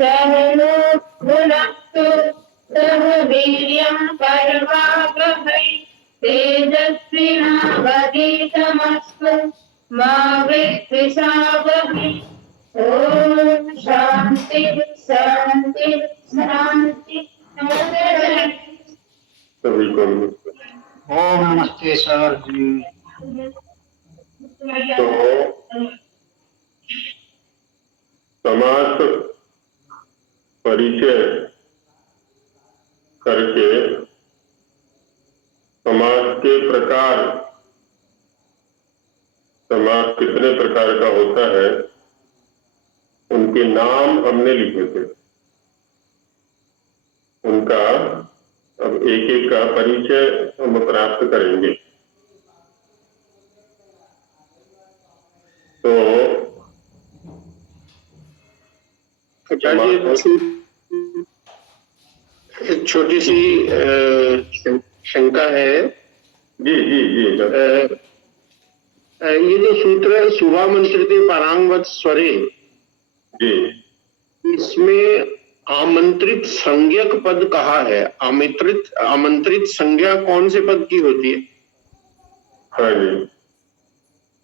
सहनो भुनक्तु सह वीर्यं परमावहै तेजस्विनावधीतमस्तु मा विद्विषावहै। ओम शांति शांति शांति। सभी को ओम नमस्ते सर जी। तो समास परिचय करके समास के प्रकार, समास कितने प्रकार का होता है, उनके नाम हमने लिखे थे। उनका अब एक एक का परिचय हम प्राप्त करेंगे। तो छोटी सी शंका है। जी जी जी। ये जो सूत्र है शुभामंत्रिते परांगवत स्वरे, जी, इसमें आमंत्रित संज्ञक पद कहा है। आमंत्रित संज्ञा कौन से पद की होती है? हाँ जी,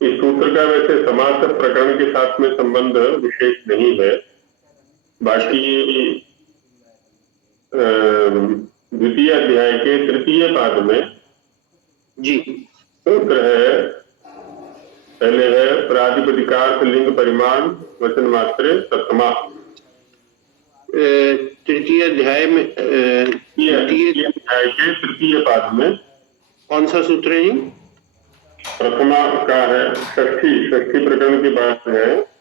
इस सूत्र का वैसे समास प्रकरण के साथ में संबंध विशेष नहीं है। बाकी द्वितीय अध्याय के तृतीय पाद में जी सूत्र है। पहले है प्रातिपदिकार्थ लिंग परिमाण वचन मात्र प्रथमा। तृतीय अध्याय में तृतीय अध्याय के तृतीय पाद में कौन सा सूत्र है? प्रथमा का है षष्ठी प्रकरण की बात है।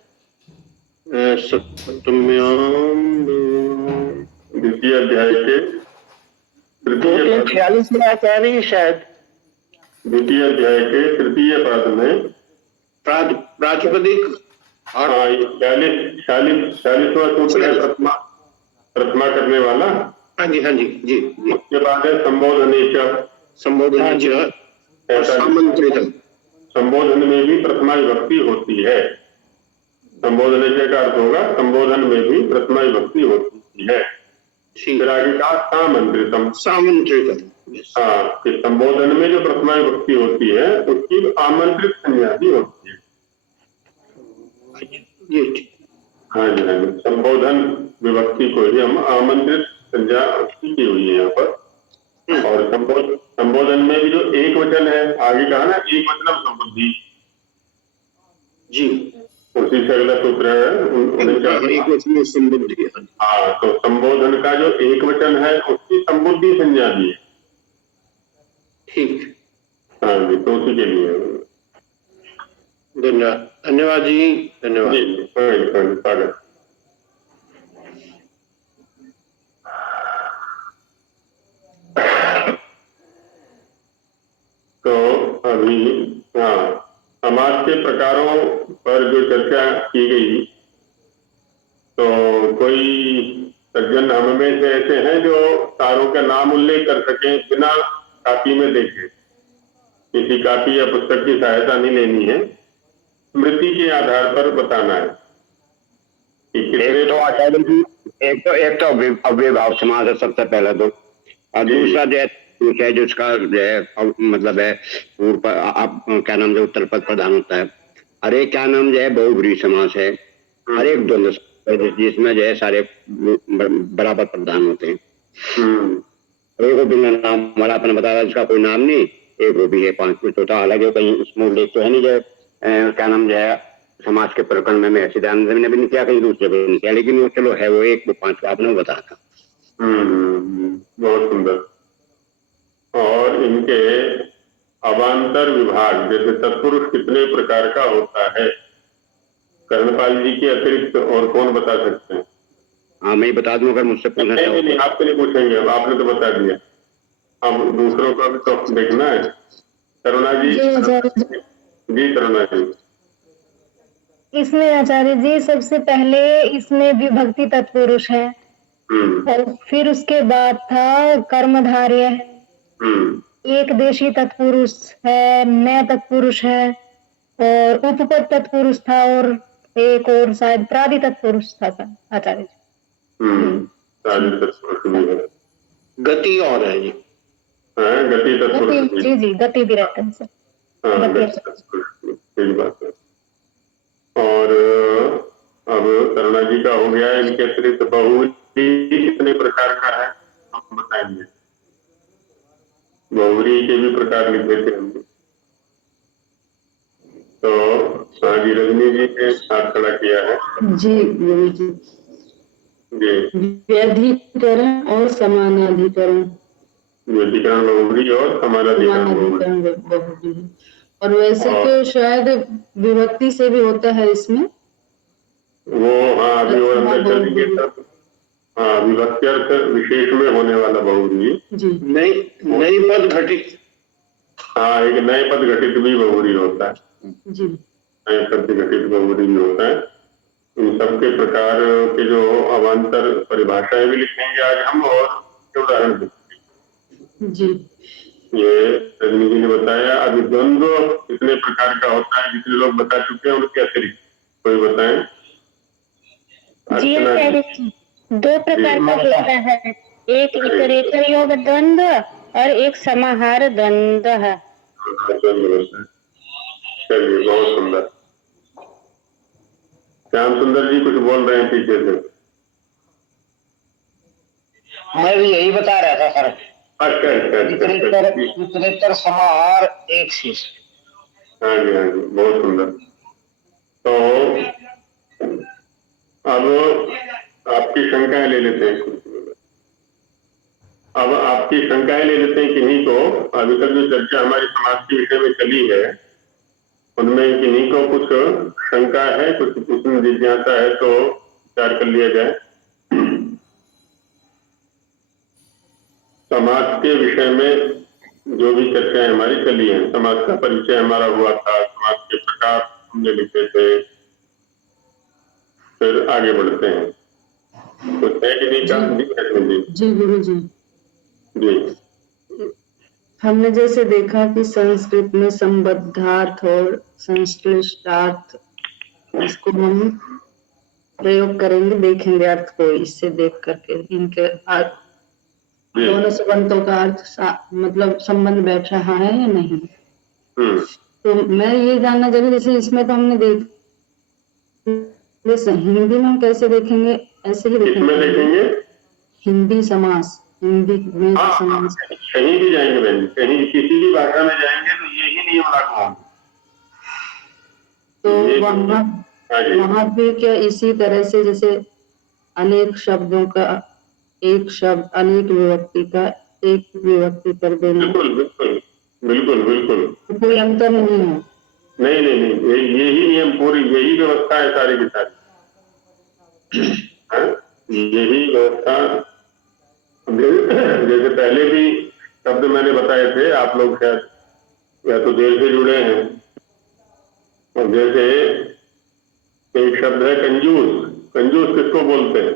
द्वितीय अध्याय के तृतीय 46 में आचार्य शायद द्वितीय अध्याय के तृतीय पद में प्रातिपदिक 46वां सूत्र है प्रथमा करने वाला। हाँ जी हाँ जी जी। उसके बाद है संबोधन संबोधन में भी प्रथमा विभक्ति होती है। संबोधन का अर्थ होगा संबोधन में भी प्रथमा विभक्ति होती है। फिर आगे का सामंत्रितम। हाँ, कि संबोधन में जो प्रथमा विभक्ति होती है उसकी आमंत्रित संज्ञा भी होती है। हाँ जी हाँ जी, संबोधन विभक्ति को ही हम आमंत्रित संज्ञा की हुई है यहाँ पर। और संबोधन में भी जो एक वचन है, आगे कहा ना एक वचनम संबुद्धि जी, उसी से अगला सूत्र है संबुद्धि। हाँ, तो संबोधन का जो एक वचन है उसकी संबुद्धि संज्ञा भी है। ठीक। हाँ जी, तो उसी के लिए धन्यवाद जी, धन्यवाद। स्वागत। तो अभी हाँ, समाज के प्रकारों पर जो चर्चा की गई, तो कोई सज्जन हम में से ऐसे हैं जो सारों का नाम उल्लेख कर सके बिना कापी में देखे। किसी कापी या पुस्तक की सहायता नहीं लेनी है, स्मृति के आधार पर बताना है। एक तो अव्ययभाव समास है सबसे पहला तो, और दूसरा जो है जिसका जो है मतलब है आप क्या नाम जो उत्तर पद प्रधान होता है। हर एक क्या नाम जो है बहुब्रीहि समास है। हर एक द्वंद्व जिसमें जो है सारे बराबर प्रधान होते हैं। एक वो बिना नाम वाला आपने बताया जिसका कोई नाम नहीं, एक वो भी है 5 कुछ होता। हालांकि कहीं इसमें उल्लेख तो है नहीं जो क्या नाम जो है समाज के प्रकरण में सिद्धांत ने भी नहीं किया, कहीं दूसरे भी नहीं किया, लेकिन वो चलो है वो एक 5 का आपने बताया था। बहुत सुंदर। और इनके अवान्तर विभाग जैसे तत्पुरुष कितने प्रकार का होता है, कर्णपाल जी के अतिरिक्त और कौन बता सकते हैं? हाँ, मैं बता दूं अगर मुझसे पूछना। नहीं, आपसे नहीं पूछेंगे, आपने तो बता दिया। अब दूसरों का भी तो देखना है। करुणा जी। जी करुणा जी। इसमें आचार्य जी सबसे पहले इसमें विभक्ति तत्पुरुष है, और फिर उसके बाद था कर्मधारय, एक देशी तत्पुरुष है, नय तत्पुरुष है, और उपपद तत्पुरुष था, और एक और शायद प्रादि तत्पुरुष था आचार्य जी। प्रादि तत्पुरुष भी है। गति और है जी। हाँ, गति तत्पुरुष भी। जी जी, गति भी रहते हैं सर। हाँ, गति गति तत्पुरुष भी, सही बात है। और अब करुणा जी का हो गया, इनके अतिरिक्त बहुरी कितने प्रकार का है हम बताएंगे। बहुरी के भी प्रकार लिखे थे हमने। तो हाँ जी, रजनी जी ने हाथ खड़ा किया है। जी गुरु जी। जी, व्यधिकरण और समानाधिकरण। व्यधिकरण बहुरी और समानाधिकरण बहुरी। समानाधिकरण बहुरी है। और वैसे तो शायद विभक्ति से भी होता है इसमें। वो हाँ, अभी और अंदर चलेंगे तब। हाँ, विभक्ति अर्थ विशेष में होने वाला बहुरी। जी। नई पद घटित। हाँ, एक नए पद घटित भी बहुरी होता है। जी। नए पद घटित बहुरी भी होता है। इन सबके प्रकार के जो अवान्तर परिभाषाएं भी लिखेंगे आज हम, और उदाहरण देखेंगे। जी। ये रजनी जी ने बताया। अभी द्वंद्व कितने प्रकार का होता है, जितने लोग बता चुके हैं उनके अतिरिक्त कोई बताएं। जी आचार्य जी, 2 प्रकार का होता है, एक इतरेतर योग द्वंद्व और एक समाहार द्वंद्व है। चलिए, बहुत सुंदर। श्याम सुंदर जी कुछ बोल रहे हैं पीछे से। मैं भी यही बता रहा था सर। अच्छा। इतरेतर समाहार एक शीश। हाँ जी, हाँ जी, बहुत सुंदर। तो अब आपकी शंकाएं ले लेते हैं। अब आपकी शंकाएं ले लेते हैं किन्हीं को। अभी तक जो चर्चा हमारी समाज के विषय में चली है, उनमें किन्हीं को कुछ शंका है, कुछ उसमें जिज्ञासा है, तो विचार कर लिया जाए। समाज के विषय में जो भी चर्चाएं हमारी चली है, समाज का परिचय हमारा हुआ था, समाज के प्रकार हमने लिखे थे, फिर आगे बढ़ते हैं। कुछ है कि नहीं का? जी गुरु जी। जी, हमने जैसे देखा कि संस्कृत में संबद्धार्थ और संश्लिष्टार्थ, इसको हम प्रयोग करेंगे, देखेंगे अर्थ को इससे देख करके इनके दोनों संबंधों का अर्थ मतलब संबंध बैठ रहा है या नहीं। तो मैं ये जानना चाहती, जैसे इसमें तो हमने जैसे हिंदी में हम कैसे देखेंगे, ऐसे ही देखेंगे हिंदी समास, हिंदी में समास कहीं भी जाएंगे बहन, कहीं किसी भी भाषा में जाएंगे तो यही नियम लागू होंगे। तो वहां पे क्या इसी तरह से, जैसे अनेक शब्दों का एक शब्द, अनेक विभक्ति का एक विभक्ति कर देना। बिल्कुल। तो कोई अंतर नहीं है। नहीं, यही नियम, पूरी यही व्यवस्था है सारी की सारी। यही व्यवस्था। जैसे पहले भी शब्द मैंने बताए थे, आप लोग शायद या तो देर से जुड़े हैं। और जैसे एक शब्द है कंजूस। कंजूस किसको बोलते हैं?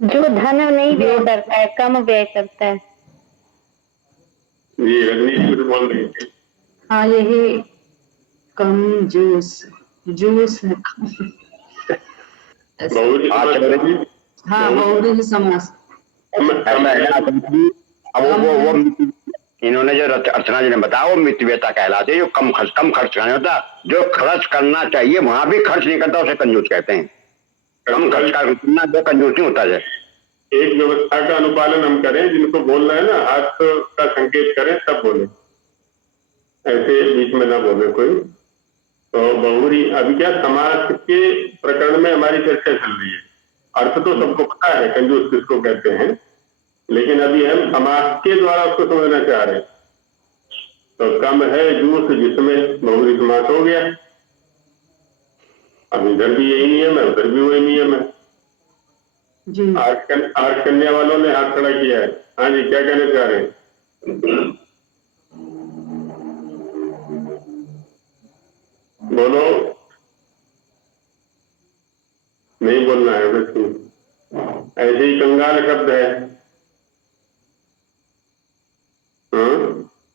जो धन नहीं व्यय करता है, कम व्यय करता है। जी, रजनी जी कुछ बोल रही थी। हाँ, यही कम जूस है। हाँ, बहुरी समास। वो इन्होंने जो अर्चना जी ने बताया, वो मितव्यता कहलाते, जो कम खर्च नहीं होता। जो खर्च करना चाहिए वहां भी खर्च नहीं करता, उसे कंजूस कहते हैं। कम खर्च करना जो कंजूस नहीं होता है। एक व्यवस्था का अनुपालन हम करें, जिनको बोलना है ना, हाथ का संकेत करें तब बोले, ऐसे बीच में ना बोले कोई। तो बहुरी अभी क्या समाज के प्रकरण में हमारी चर्चा चल रही है। अर्थ तो सबको पता है कंजूस किसको कहते हैं, लेकिन अभी हम समाज के द्वारा उसको समझना चाह रहे हैं। तो कम है जूस, जिसमें बहुरी समास हो गया। अब इधर भी यही नियम है, उधर भी वही नियम है। आठ कन्या वालों ने हाथ खड़ा किया है। हाँ जी, क्या कहना चाह रहे हैं? बोलो। नहीं बोलना है बच्चों। ऐसे ही कंगाल शब्द है।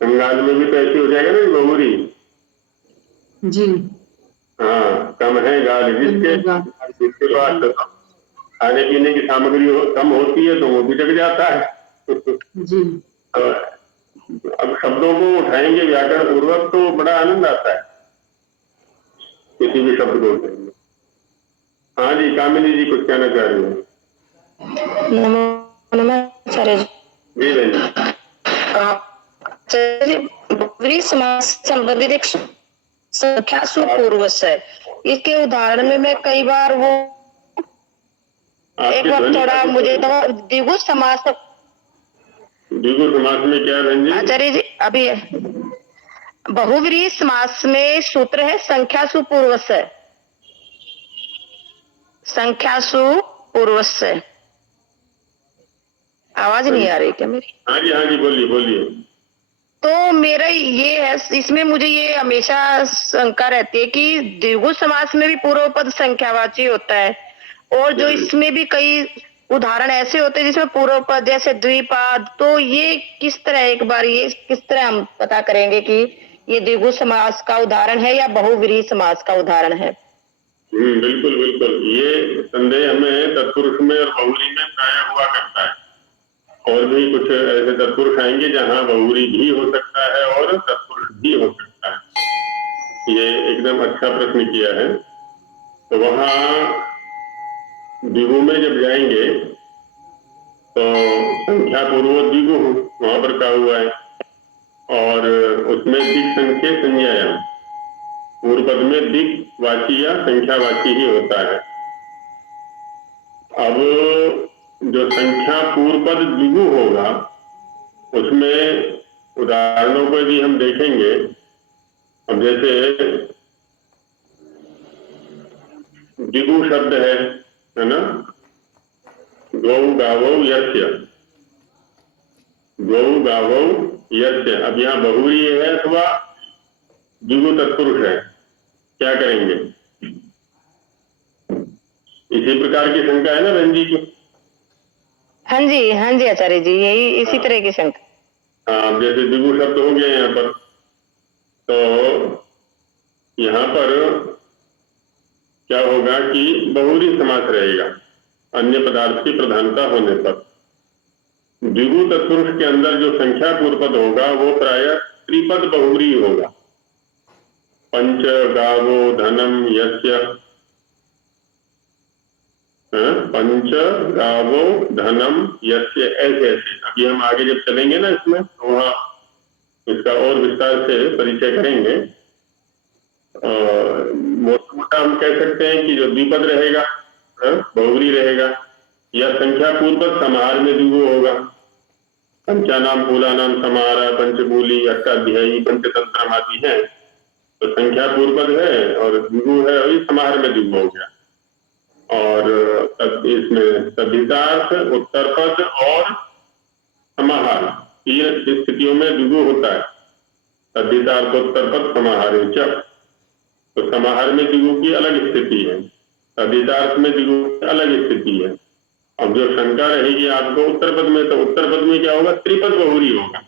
कंगाल में भी तो ऐसी हो जाएगा ना बहुरी। जी। हाँ, कम है गाल, जिसके पास खाने पीने की सामग्री कम होती है तो वो भी जग जाता है। जी। अब शब्दों को उठाएंगे व्याकरण पूर्वक तो बड़ा आनंद आता है किसी भी शब्द को उठाएंगे। हाँ जी, कामिनी जी कुछ कहना चाह रही है। नमस्कार जी। जी बहन, बहुव्रीहि समास से संबंधित एक संख्यासु पूर्वज है। इसके उदाहरण में मैं कई बार वो एक बार थोड़ा मुझे तो द्विगु समास में क्या बहन जी? आचार्य जी अभी बहुव्रीहि समास में सूत्र है संख्यासु पूर्वज है। संख्यासु पूर्वज है। आवाज नहीं आ रही क्या मेरी? हाँ जी बोलिए बोलिए। तो मेरा ये है, इसमें मुझे ये हमेशा शंका रहती है कि द्विगु समास में भी पूर्व पद संख्यावाची होता है और जो इसमें भी कई उदाहरण ऐसे होते हैं जिसमें पूर्व पद जैसे द्विपाद, तो ये किस तरह, एक बार ये किस तरह हम पता करेंगे कि ये द्विगु समास का उदाहरण है या बहुव्रीहि समास का उदाहरण है? बिल्कुल बिल्कुल, ये संदेह हमें तत्पुरुष में और बहुव्रीहि में प्राय हुआ करता है। और भी कुछ ऐसे तत्पुरुष आएंगे जहाँ बहुव्रीहि भी हो सकता है और तत्पुरुष भी हो सकता है। ये एकदम अच्छा प्रश्न किया है। तो वहाँ द्विगु में जब जाएंगे तो संख्या पूर्व द्विगु वहां पर कहा हुआ है और उसमें दिक् संख्या संज्ञायाम, पूर्व पद में दिक् वाची या संख्यावाची ही होता है। अब जो संख्या पूर्व पद द्विगु होगा उसमें उदाहरणों को भी हम देखेंगे। अब जैसे द्विगु शब्द है ना, गौ गावौ यस्य, गौ गावौ यस्य। अब यहाँ बहुव्रीहि है अथवा द्विगु तत्पुरुष है, क्या करेंगे? इसी प्रकार की शंका है ना बहन जी की? हाँ जी आचार्य जी, यही इसी तरह की शंका। हाँ, जैसे द्विगु शब्द हो गए यहाँ पर, तो यहाँ पर क्या होगा कि बहुव्रीहि समास रहेगा अन्य पदार्थ की प्रधानता होने पर। द्विगु तत्पुरुष के अंदर जो संख्या पूर्व पद होगा वो प्रायः त्रिपद बहुव्रीहि होगा। पंच गावो धनम यस्य, पंच गावो धनम यस्य, ऐसे ऐसे। अभी हम आगे जब चलेंगे ना इसमें तो वहाँ इसका और विस्तार से परिचय करेंगे। मोटा मोटा हम कह सकते हैं कि जो द्विपद रहेगा बहुव्रीहि रहेगा या संख्या पूर्वक समाहार में द्विगु होगा। पंचानाम फूलानाम समाहार, पंचमूली, अष्टाध्यायी, पंचतंत्र आदि है तो संख्या पूर्वक है और द्विगु है और समाहार में द्विगु हो गया। और इसमें तद्धितार्थ, उत्तर पद और समाहार, तीन स्थितियों में द्विगु होता है। तद्धितार्थ, उत्तर पद, समाहार। तो समाहार में द्विगु की अलग स्थिति है, तद्धितार्थ में द्विगु की अलग स्थिति है। अब जो शंका रहेगी आपको उत्तर पद में, तो उत्तर पद में क्या होगा? त्रिपद बहुव्रीहि होगा।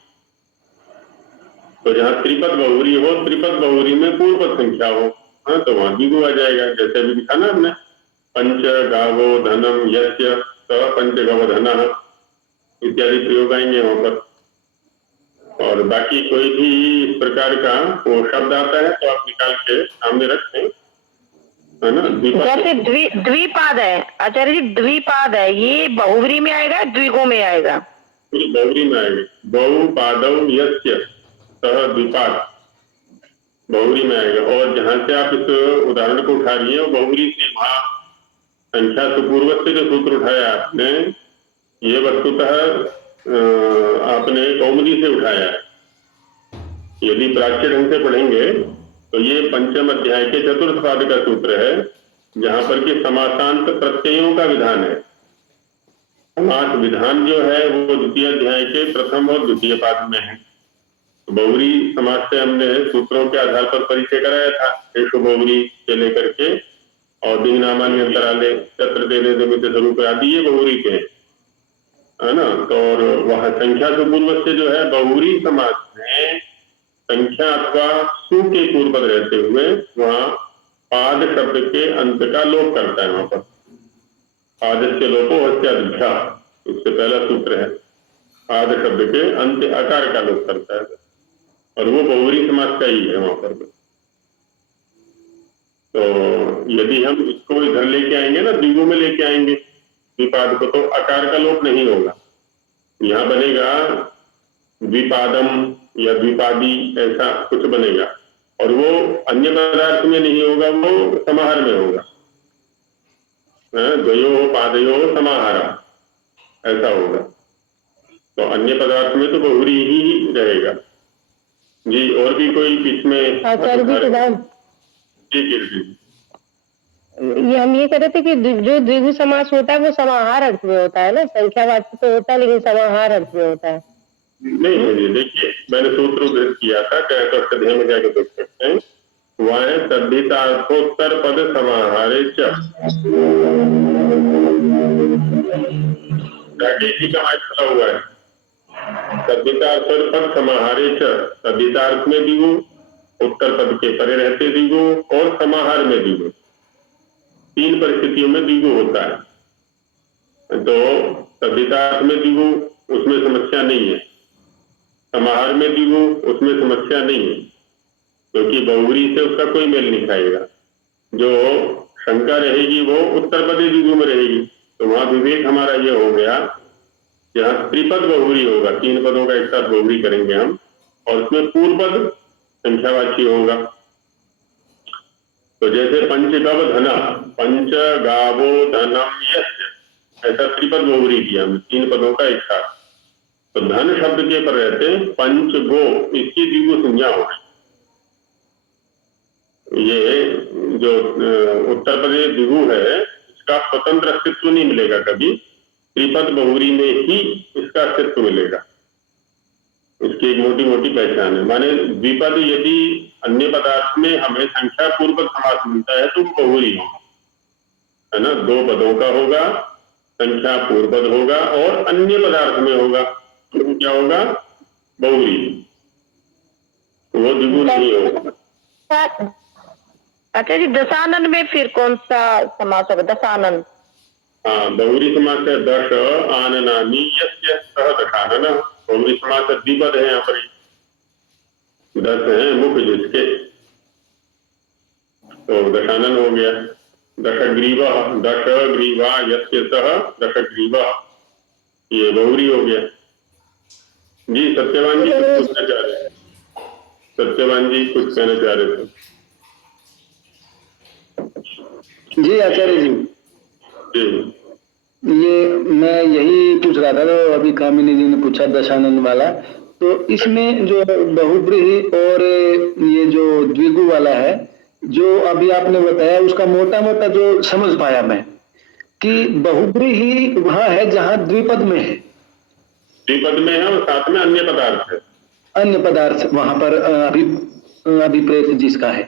तो जहाँ त्रिपद बहुव्रीहि हो, त्रिपद बहुव्रीहि में पूर्व पद संख्या हो, हाँ, तो वहां द्विगु आ जाएगा। जैसे अभी दिखा ना हमने, पंच गावो धनम यस्य, पंच गावो धनः इत्यादि प्रयोग आएंगे वहां पर। और बाकी कोई भी इस प्रकार का वो शब्द आता है तो आप निकाल के सामने रखें, है ना। जैसे द्विपाद है आचार्य जी, द्विपाद है, ये बहुव्रीहि में आएगा द्विगु में आएगा? बहुव्रीहि में आएगा। बहु पादौ यस्य सह द्विपाद, बहुव्रीहि में आएगा। और जहां से आप इस उदाहरण को उठा रही है वो बहुव्रीहि से, वहां संख्या सुपूर्वक से जो सूत्र उठाया आपने, ये वस्तुतः आपने कौमुदी से उठाया है। यदि प्राच्य ढंग से पढ़ेंगे तो ये पंचम अध्याय के चतुर्थ पाद का सूत्र है, जहां पर कि समासांत प्रत्ययों का विधान है। समास विधान जो है वो द्वितीय अध्याय के प्रथम और द्वितीय पाद में है। तो बहुव्रीहि समास से हमने सूत्रों के आधार पर परिचय कराया था, शेषु बहुव्रीहि से लेकर के और दिङ्नामान्य अंतराले, चत्र देने निमित्त स्वरूप आदि ये बहुव्रीहि के, है ना। तो और वह संख्या सुपूर्वक से जो है बहुव्रीहि समास में संख्या अथवा सु के पूर्व पद रहते हुए वहाँ पाद शब्द के अंत का लोप करता है वहां पर। पादस्य लोपो हत्याभ्या, उससे पहला सूत्र है। पाद शब्द के अंत आकार का लोप करता है, और वो बहुव्रीहि समास का ही है वहां पर। तो यदि हम इसको इधर लेके आएंगे ना, द्विगु में लेके आएंगे द्विपाद को, तो आकार का लोप नहीं होगा। यहाँ बनेगा द्विपादम या द्विपादी, ऐसा कुछ बनेगा, और वो अन्य पदार्थ में नहीं होगा, वो समाहार में होगा। द्वयो पादयो समाहारा, ऐसा होगा। तो अन्य पदार्थ में तो बहुव्रीहि ही रहेगा। जी, और भी कोई इसमें? आचार्य जी प्रधान, जी कीर्ति, ये हम ये कह रहे थे कि जो द्विगु समास होता है वो समाहार अर्थ में होता है ना, संख्यावाची तो होता है लेकिन समाहार अर्थ में होता है। नहीं, देखिए मैंने सूत्र उद्धृत किया था, क्या तो अध्याय में जाकर देख सकते हैं। वह है तद्धितार्थोत्तर पद समाहारे च, इसी का चला हुआ है। तद्धितार्थ पद समाहारे च, तद्धितार्थ में द्विगु, उत्तर पद के परे रहते द्विगु, और समाहार में द्विगु। तीन परिस्थितियों में द्विगु होता है। तो तद्धितार्थ में द्विगु, उसमें समस्या नहीं है। समाहार में द्विगु, उसमें समस्या नहीं है, क्योंकि बहुव्रीहि से उसका कोई मेल नहीं खाएगा। जो शंका रहेगी वो उत्तर पदे द्विगु में रहेगी। तो वहां विवेक हमारा ये हो गया, जहाँ त्रिपद बहुव्रीहि होगा, तीन पदों का एक साथ बहुव्रीहि करेंगे हम, और उसमें पूर्व पद संख्यावाची होगा। तो जैसे पंचगव धना, पंच गावो धनम यस्य, ऐसा त्रिपद बहुव्रीहि किया हमने, तीन पदों का एक साथ। तो धन शब्द के पर रहते पंच गो, इसकी द्विगु संज्ञा हो गई। ये जो उत्तर प्रदेश द्विगु है, इसका स्वतंत्र अस्तित्व नहीं मिलेगा कभी, त्रिपद बहुव्रीहि में ही इसका अस्तित्व मिलेगा। इसकी एक मोटी मोटी पहचान है। माने द्विपद यदि अन्य पदार्थ में हमें संख्या पूर्वक समास मिलता है तो वो बहुव्रीहि होगा, है ना। दो पदों का होगा, संख्या पूर्वपद होगा, और अन्य पदार्थ में होगा, तो क्या होगा? बहुव्रीहि, वो द्विगु नहीं होगा। अच्छा जी, दशानन में फिर कौन सा समास होगा? दशानन, हाँ, बहुव्रीहि समास है। दश आननानि यस्य सह दशानन, बहुव्रीहि समास द्विपद है। यहाँ पर 10 है मुख जिसके, तो दशानन हो गया। दशग्रीव, दश ग्रीवा यस्य सह दशग्रीव, ये बहुव्रीहि हो गया। जी सत्यवान जी कुछ पूछना चाह रहे हैं? सत्यवान जी कुछ कहना चाह रहे थे? जी आचार्य जी, जी ये मैं यही पूछ रहा था, तो अभी कामिनी जी ने पूछा दशानन वाला, तो इसमें जो बहुव्रीहि और ये जो द्विगु वाला है, जो अभी आपने बताया, उसका मोटा मोटा जो समझ पाया मैं, कि बहुव्रीहि वहां है जहां द्विपद में है, द्विपद में है, और साथ में अन्य पदार्थ है। अन्य पदार्थ वहां पर अभिप्रेत जिसका है।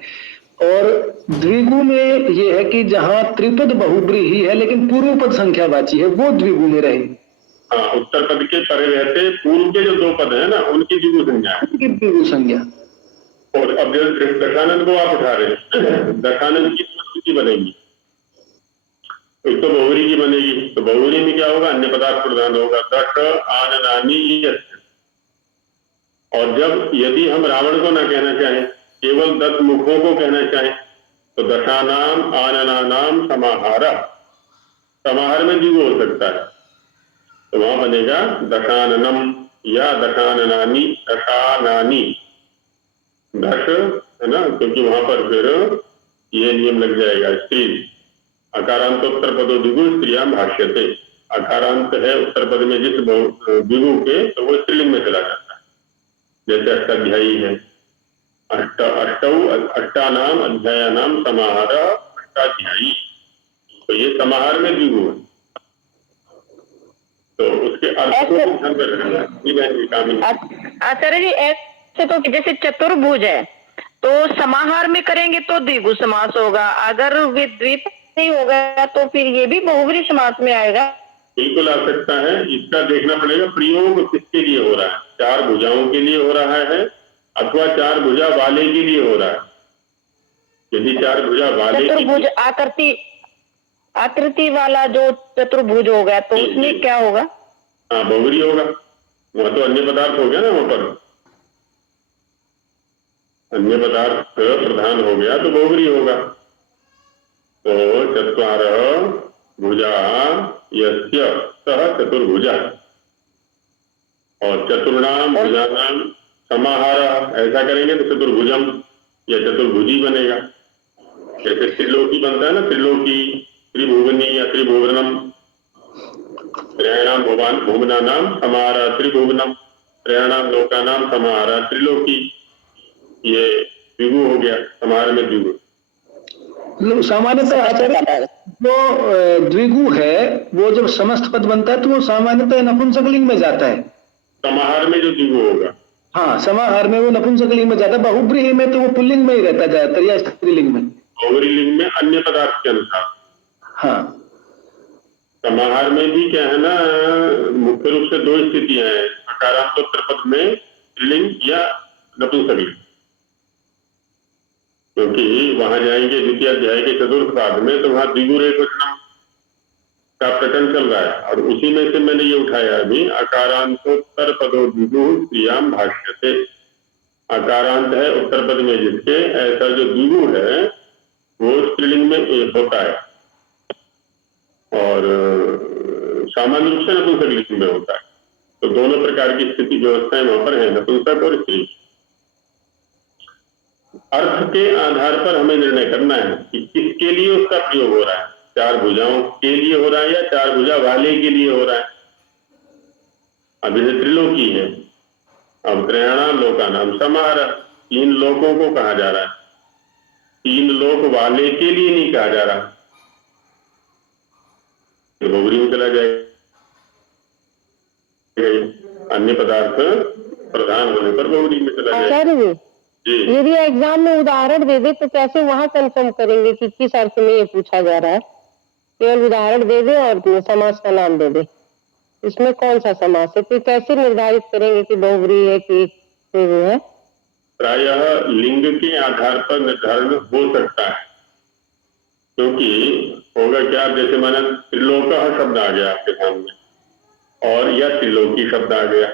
और द्विगु में ये है कि जहां त्रिपद बहुव्रीहि है लेकिन पूर्व पद संख्यावाची है, वो द्विगु में रहेगी। हाँ, उत्तर पद के परे रहते पूर्व के जो दो पद है ना, उनकी द्विगु संज्ञा है, उनकी द्विगु संज्ञा। और अब जैसे दशानन को आप उठा रहे हैं, दशानन की स्थिति बनेगी, एक तो बहुव्रीहि की बनेगी। तो बहुव्रीहि में क्या होगा? अन्य पदार्थ प्रधान होगा। दश आननानि यस्य, और जब यदि हम रावण को ना कहना चाहें, केवल 10 मुखों को कहना चाहें, तो दशानाम आननानाम समाहारा, समाहार में द्विगु हो सकता है। तो वहां बनेगा दशाननम या दशाननानि, दशानानि, दश है ना, क्योंकि वहां पर फिर ये नियम लग जाएगा, स्त्री अकारांतोत्तर पदो द्विगु स्त्रियां भाष्यते। अकारांत है उत्तर पद में जिस द्विगु के, तो वो स्त्रीलिंग में चला जाता है। जैसे अष्टाध्यायी है, अष्टानाम अध्यायानाम समाहार अष्टाध्यायी, तो ये समाहार में द्विगु है। तो उसके अर्थ को ध्यान में रखना। आचार्य जी, ऐसे तो जैसे चतुर्भुज है, तो समाहार में करेंगे तो द्विगु समास होगा, अगर वे द्विपद नहीं होगा तो फिर ये भी बहुव्रीहि समास में आएगा। बिल्कुल आ सकता है। इसका देखना पड़ेगा प्रयोग किसके लिए हो रहा है, 4 भुजाओं के लिए हो रहा है अथवा 4 भुजा वाले के लिए हो रहा है। यदि चार भुजा वाले चतुर्भुज आकृति वाला जो चतुर्भुज हो गया तो जी, उसमें जी। क्या होगा? हाँ, बहुव्री होगा। वह तो अन्य पदार्थ हो गया ना, वहां पर अन्य पदार्थ प्रधान हो गया तो बहुव्री होगा। तो चत्वारः भुजा यस्य सः चतुर्भुजा, और चतुर्णाम भुजानाम समाहारः, ऐसा करेंगे तो चतुर्भुजम या चतुर्भुजी बनेगा। जैसे त्रिलोकी बनता है ना, त्रिलोकी, त्रिभुवनी या त्रिभुवनम, त्रयाणाम भुवनानाम समाहारः त्रिभुवनम, त्रयाणाम लोकानाम समाहारः त्रिलोकी, ये द्विगु हो गया, समाहार में द्विगु। सामान्यतः आचार्य जो द्विगु है वो जब समस्त पद बनता है तो वो सामान्यतः नपुंसकलिंग में जाता है। समाहार में जो द्विगु होगा, हाँ, समाहार में वो नपुंसकलिंग में जाता है, बहुब्रीहि में तो वो पुल्लिंग में ही रहता है ज्यादातर, या स्त्रीलिंग में। बहुव्री लिंग में अन्य पदार्थ के अनुसार। हाँ, समाहार में भी क्या है ना, मुख्य रूप से दो स्थितियां हैं, अकारांतोत्तर पद में स्त्रीलिंग या नपुंसकलिंग, क्योंकि वहां जाएंगे द्वितीय अध्याय के चतुर्थ पाद में तो वहां द्विगु एकवचनम का प्रकरण चल रहा है, और उसी में से मैंने ये उठाया अभी, अकारांतोत्तर पदो द्विगु स्त्रियाम भाष्यते। अकारांत है उत्तर पद में जिसके, ऐसा जो द्विगु है वो स्त्रीलिंग में होता है, और सामान्य रूप से नपुंसकलिंग में होता है। तो दोनों प्रकार की स्थिति व्यवस्थाएं वहां पर है, नपुंसक और स्त्री। अर्थ के आधार पर हमें निर्णय करना है कि किसके लिए उसका प्रयोग हो रहा है, चार भुजाओं के लिए हो रहा है या चार भुजा वाले के लिए हो रहा है। अब जैसे त्रिलोकी है, अब त्रयाणाम लोकानाम समाहारः, तीन लोकों को कहा जा रहा है, तीन लोक वाले के लिए नहीं कहा जा रहा, बहुव्री में चला जाएगा। अन्य पदार्थ प्रधान होने पर बहुव्री में चला जाएगा। आचार्य जी, जी, यदि एग्जाम में उदाहरण दे दे तो कैसे वहां कंफर्म करेंगे कि किस अर्थ में ये पूछा जा रहा है? केवल उदाहरण दे दे और समास का नाम दे दे, इसमें कौन सा समास है, फिर कैसे निर्धारित करेंगे कि बहुव्री है कि द्विगु है? प्रायः लिंग के आधार पर निर्धारण हो सकता है, क्योंकि होगा क्या, जैसे माना त्रिलोकः शब्द आ गया आपके सामने, और या त्रिलोकी शब्द आ गया।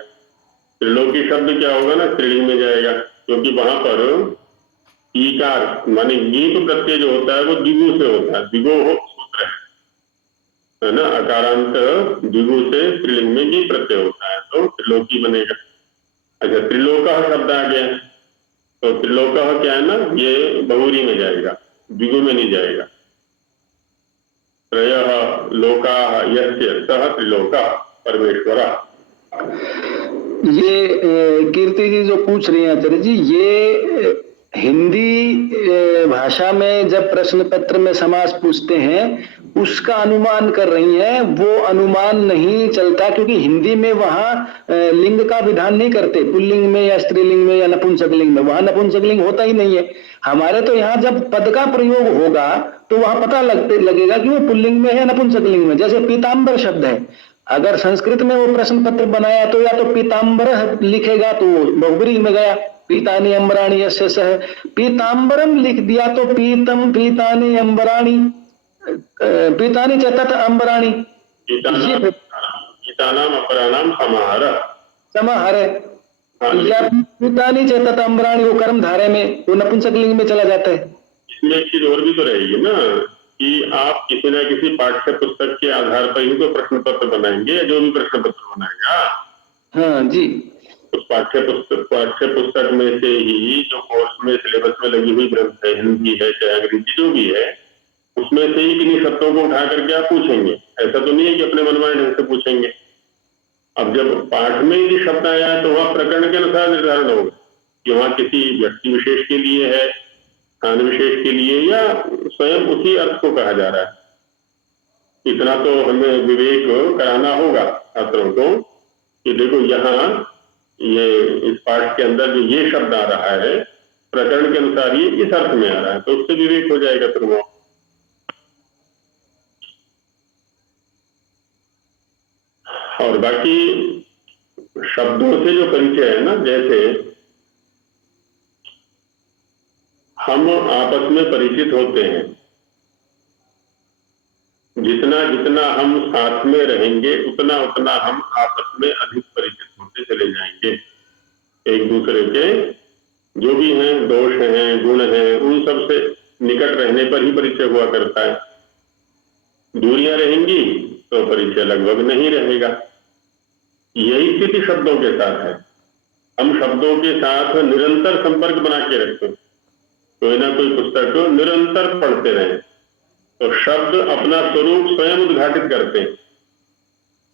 त्रिलोकी शब्द क्या होगा ना, स्त्रीलिंग में जाएगा, क्योंकि वहां पर ईकार माने गीत प्रत्यय जो होता है वो द्विगु से होता है, द्विगो सूत्र है ना, अकारांत द्विगु से स्त्रीलिंग में गीत प्रत्यय होता है, तो त्रिलोकी बनेगा। अच्छा, त्रिलोकः शब्द आ गया, तो त्रिलोकः क्या है ना, ये बहुव्री में जाएगा, द्विगु में नहीं जाएगा। त्रयः लोकाः यस्य सः त्रिलोकः परमेश्वरः। ये कीर्ति जी जो पूछ रही हैं आचार्य जी, ये हिंदी भाषा में जब प्रश्न पत्र में समास पूछते हैं उसका अनुमान कर रही हैं, वो अनुमान नहीं चलता, क्योंकि हिंदी में वहां लिंग का विधान नहीं करते, पुल्लिंग में या स्त्रीलिंग में या नपुंसकलिंग में, वहां नपुंसकलिंग होता ही नहीं है। हमारे तो यहाँ जब पद का प्रयोग होगा तो वहां पता लगेगा कि वो पुल्लिंग में है या नपुंसकलिंग में। जैसे पीताम्बर शब्द है, अगर संस्कृत में वो प्रश्न पत्र बनाया तो या तो पीताम्बर लिखेगा तो बहुव्री में गया, पीतानि अंबराणि यस्य सः, पीताम्बरम लिख दिया तो पीतम पीतानि अंबराणि, पीतानि च तत् अंबराणि, पीतानाम अपराणाम समाहारः, समाहार है, या पीतानि च तत् अंबराणि वो कर्म धारे में, वो नपुंसकलिंग में चला जाता है। इसमें एक चीज और भी तो रहेगी ना, कि आप किसी न किसी पाठ्य पुस्तक के आधार पर ही तो प्रश्न पत्र बनाएंगे, या जो भी प्रश्न पत्र बनाएगा, हाँ जी, उस पाठ्य पुस्तक में से ही जो कोर्स में सिलेबस में लगी हुई ग्रंथ है, हिंदी है चाहे अंग्रेजी जो भी है, उसमें से ही किन्हीं शब्दों को उठा करके आप पूछेंगे। ऐसा तो नहीं है कि अपने मनमाने ढंग से पूछेंगे। अब जब पाठ में यदि शब्द आया है तो वह प्रकरण के अनुसार निर्धारण होगा कि वहां किसी व्यक्ति विशेष के लिए है, स्थान विशेष के लिए, या स्वयं उसी अर्थ को कहा जा रहा है। इतना तो हमें विवेक कराना होगा छात्रों को कि देखो यहाँ ये इस पाठ के अंदर जो ये शब्द आ रहा है प्रकरण के अनुसार ये इस अर्थ में आ रहा है, तो उससे विवेक हो जाएगा फिर वो। और बाकी शब्दों से जो परिचय है ना, जैसे हम आपस में परिचित होते हैं, जितना जितना हम साथ में रहेंगे उतना उतना हम आपस में अधिक परिचित होते चले जाएंगे। एक दूसरे के जो भी हैं, दोष हैं, गुण हैं, उन सब से निकट रहने पर ही परिचय हुआ करता है। दूरियां रहेंगी तो परिचय लगभग नहीं रहेगा। यही स्थिति शब्दों के साथ है। हम शब्दों के साथ निरंतर संपर्क बना के रखते हैं, कोई ना कोई पुस्तक को निरंतर पढ़ते रहें तो शब्द अपना स्वरूप स्वयं उद्घाटित करते हैं।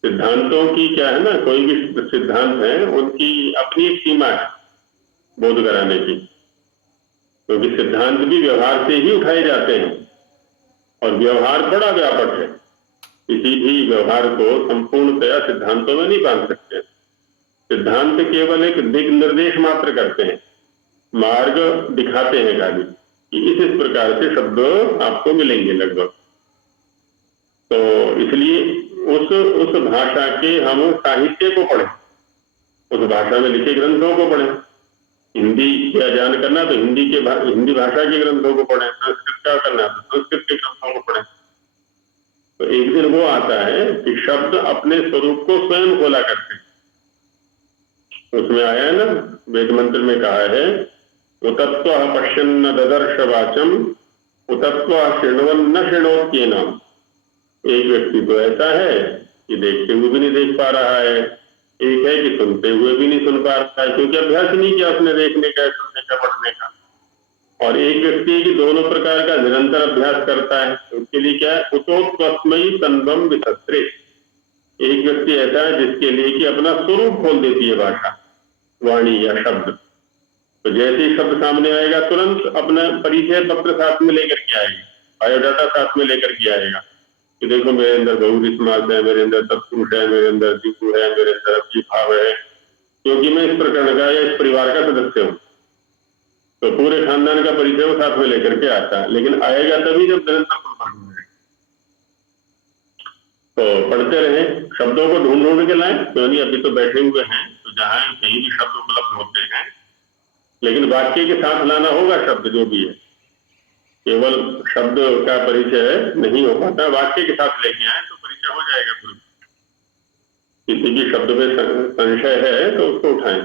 सिद्धांतों की क्या है ना, कोई भी सिद्धांत है उनकी अपनी एक सीमा है बोध कराने की, क्योंकि सिद्धांत भी व्यवहार से ही उठाए जाते हैं और व्यवहार बड़ा व्यापक है। किसी भी व्यवहार को संपूर्णतया सिद्धांतों में नहीं बांध सकते। सिद्धांत केवल एक दिग निर्देश मात्र करते हैं, मार्ग दिखाते हैं खाली कि इस प्रकार से शब्द आपको मिलेंगे लगभग। तो इसलिए उस भाषा के हम साहित्य को पढ़ें, उस भाषा में लिखे ग्रंथों को पढ़ें। हिंदी का ज्ञान करना तो हिंदी भाषा के ग्रंथों को पढ़ें, संस्कृत का करना तो संस्कृत के ग्रंथों को पढ़ें। तो एक दिन वो आता है कि शब्द अपने स्वरूप को स्वयं खोला करते हैं। उसमें आया है ना, वेद मंत्र में कहा है, उतत्व पश्यन्न ददर्श वाचम उतत्व शृण्वन् न शृणोत्येनम्। एक व्यक्ति तो ऐसा है कि देखते हुए भी नहीं देख पा रहा है, एक है कि सुनते हुए भी नहीं सुन पा रहा है, क्योंकि अभ्यास नहीं किया उसने देखने का, सुनने का, पढ़ने का। और एक व्यक्ति है कि दोनों प्रकार का निरंतर अभ्यास करता है, उसके लिए क्या है, उतोत्वस्मयी तन्वम विसत्रे। एक व्यक्ति ऐसा है जिसके लिए कि अपना स्वरूप खोल देती है भाषा, वाणी या शब्द। तो जैसे ही शब्द सामने आएगा तुरंत अपना परिचय पत्र साथ में लेकर के आएगा, बायोडाटा साथ में लेकर के आएगा कि देखो मेरे अंदर बहुरी समास है, मेरे अंदर तत्पुरुष है, मेरे अंदर दिगु है, मेरे अंदर अभी भाव है, क्योंकि मैं इस प्रकरण का या इस परिवार का सदस्य हूँ। तो पूरे खानदान का परिचय वो साथ में लेकर के आता है, लेकिन आएगा तभी जब निरंतर संपर्क में। तो पढ़ते रहे, शब्दों को ढूंढ ढूंढ के लाएं, क्योंकि अभी तो बैठे हुए हैं तो जहां कहीं भी शब्द उपलब्ध होते हैं, लेकिन वाक्य के साथ लाना होगा शब्द जो भी है। केवल शब्द का परिचय नहीं हो पाता, वाक्य के साथ लेके आए तो परिचय हो जाएगा। फिर किसी भी शब्द में संशय है तो उसको उठाएं,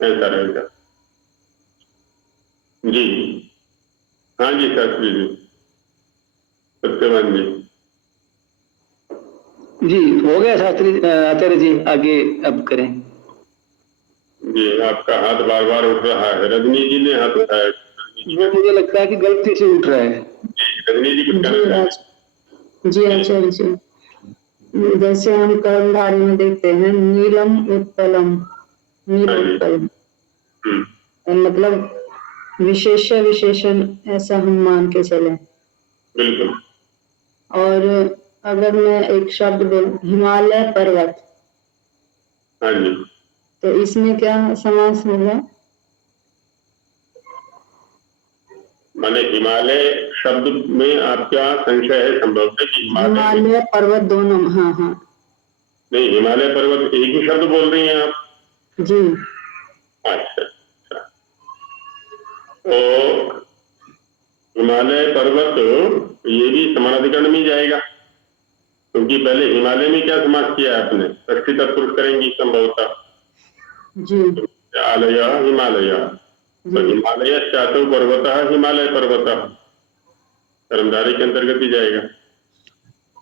ऐसा रहेगा। जी हाँ जी शास्त्री जी, सत्यवान जी। जी हो गया शास्त्री आचार्य जी, आगे अब करें। जी आपका हाथ बार बार उठ रहा है। रजनी जी ने हाथ उठाया। मुझे लगता है कि गलती से उठ रहा है। रजनी जी कुछ कहना चाहेंगे? जी आचार्य जी, जैसे हम कर्मधारय में देखते हैं नीलम उत्पलम, नील उत्पलम, मतलब विशेष विशेषण ऐसा हम मान के चले। बिल्कुल। और अगर मैं एक शब्द बोलूं हिमालय पर्वत, हाँ जी, तो इसमें क्या समास होगा? माने हिमालय शब्द में आपका संशय है संभव है कि हिमालय पर्वत दोनों? हाँ हाँ, नहीं, हिमालय पर्वत एक ही शब्द बोल रही हैं आप? जी। अच्छा, तो हिमालय पर्वत ये भी समानाधिकरण में जाएगा, क्योंकि पहले हिमालय में क्या समास किया है आपने? षष्ठी तत्पुरुष करेंगी संभवतः जी। आलय हिमालय, तो हिमालय चातो पर्वत हिमालय पर्वत कर्मधारय के अंतर्गत ही जाएगा।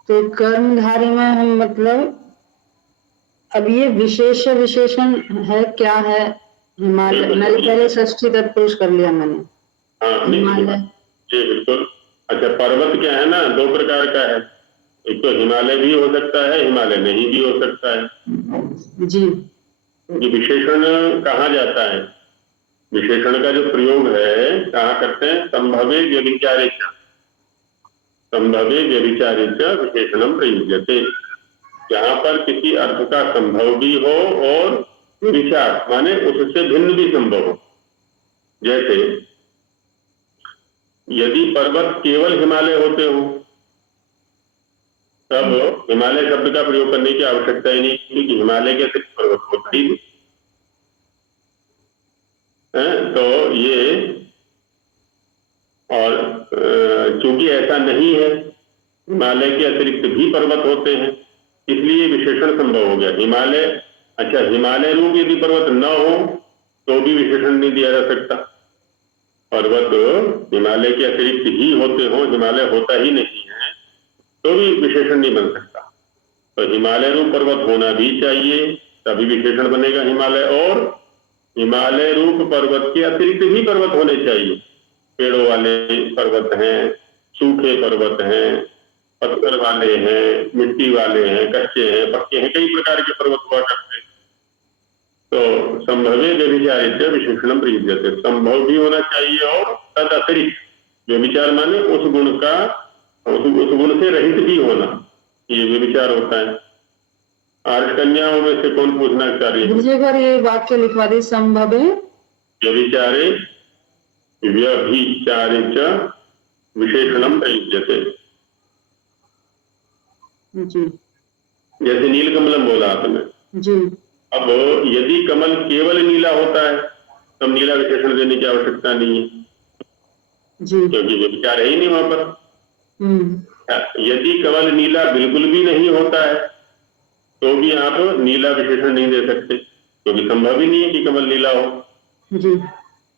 तो कर्मधारय में हम मतलब अब ये विशेष विशेषण है, क्या है? हिमालय, मैंने पहले षष्ठी तत्पुरुष कर लिया मैंने। हाँ हिमालय, जी बिल्कुल। अच्छा, पर्वत क्या है ना, दो प्रकार का है, एक तो हिमालय भी हो सकता है, हिमालय नहीं भी हो सकता है जी। कि विशेषण कहा जाता है, विशेषण का जो प्रयोग है कहाँ करते हैं? संभवे व्यभिचारे च, संभवे व्यभिचारे च विशेषणम प्रयुज्यते। जहां पर किसी अर्थ का संभव भी हो और विचार माने उससे भिन्न भी संभव हो। जैसे यदि पर्वत केवल हिमालय होते हो तब हिमालय शब्द का प्रयोग करने की आवश्यकता ही नहीं, क्योंकि हिमालय के सिर्फ पर्वत होता ही नहीं। तो ये और चूंकि ऐसा नहीं है, हिमालय के अतिरिक्त भी पर्वत होते हैं, इसलिए विशेषण संभव हो गया। हिमालय, अच्छा, हिमालय रूप यदि पर्वत न हो तो भी विशेषण नहीं दिया जा सकता। पर्वत हिमालय के अतिरिक्त ही होते हो, हिमालय होता ही नहीं है, तो भी विशेषण नहीं बन सकता। तो हिमालय रूप पर्वत होना भी चाहिए, तभी विशेषण बनेगा हिमालय। और हिमालय रूप पर्वत के अतिरिक्त भी पर्वत होने चाहिए। पेड़ों वाले पर्वत हैं, सूखे पर्वत हैं, पत्थर वाले हैं, मिट्टी वाले हैं, कच्चे हैं, पक्के हैं, कई प्रकार के पर्वत हुआ करते हैं। तो संभवे व्यभिचारित्य विशेषणम प्रयुज्यते, संभव भी होना चाहिए और तद अतिरिक्त, व्यभिचार माने उस गुण का, उस गुण से रहित भी होना, ये व्यभिचार होता है। आर्ष कन्याओं में से कौन पूछना चाह रही है? मुझे घर ये वाक्य लिखवा दी, संभवे व्यभिचारे व्यभिचारे च विशेषणम प्रयुज्यते। जी जैसे नीलकमलम बोला आपने, जी। अब यदि कमल केवल नीला होता है तब नीला विशेषण देने की आवश्यकता नहीं है, जी। क्योंकि व्यभिचार है ही नहीं वहां पर। हम्म। यदि कमल नीला बिल्कुल भी नहीं होता है तो भी आप नीला विशेषण नहीं दे सकते, क्योंकि संभव ही नहीं है कि कमल नीला हो। जी।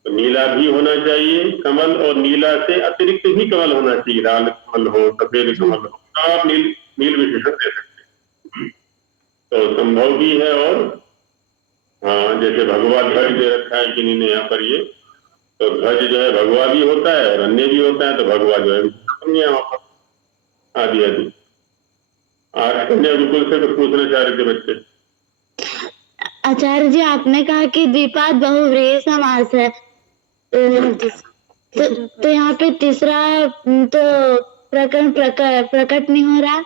तो नीला भी होना चाहिए कमल, और नीला से अतिरिक्त भी कमल होना चाहिए, लाल कमल हो, सफेद कमल हो, तो आप नील विशेषण दे सकते हैं। तो संभव भी है। और हाँ, जैसे भगवा ध्वज दे रखा है कि नहीं यहाँ पर, ये तो ध्वज जो है भगवा भी होता है और अन्य भी होता है, तो भगवा जो है विशेषण नहीं है वहां पर, आदि आदि। आज कन्या बिल्कुल से कुछ पूछना चाह रहे थे बच्चे। आचार्य जी, आपने कहा कि द्विपाद बहुव्रीहि समास है, तो यहाँ पे तीसरा तो प्रकरण प्रकट नहीं हो रहा।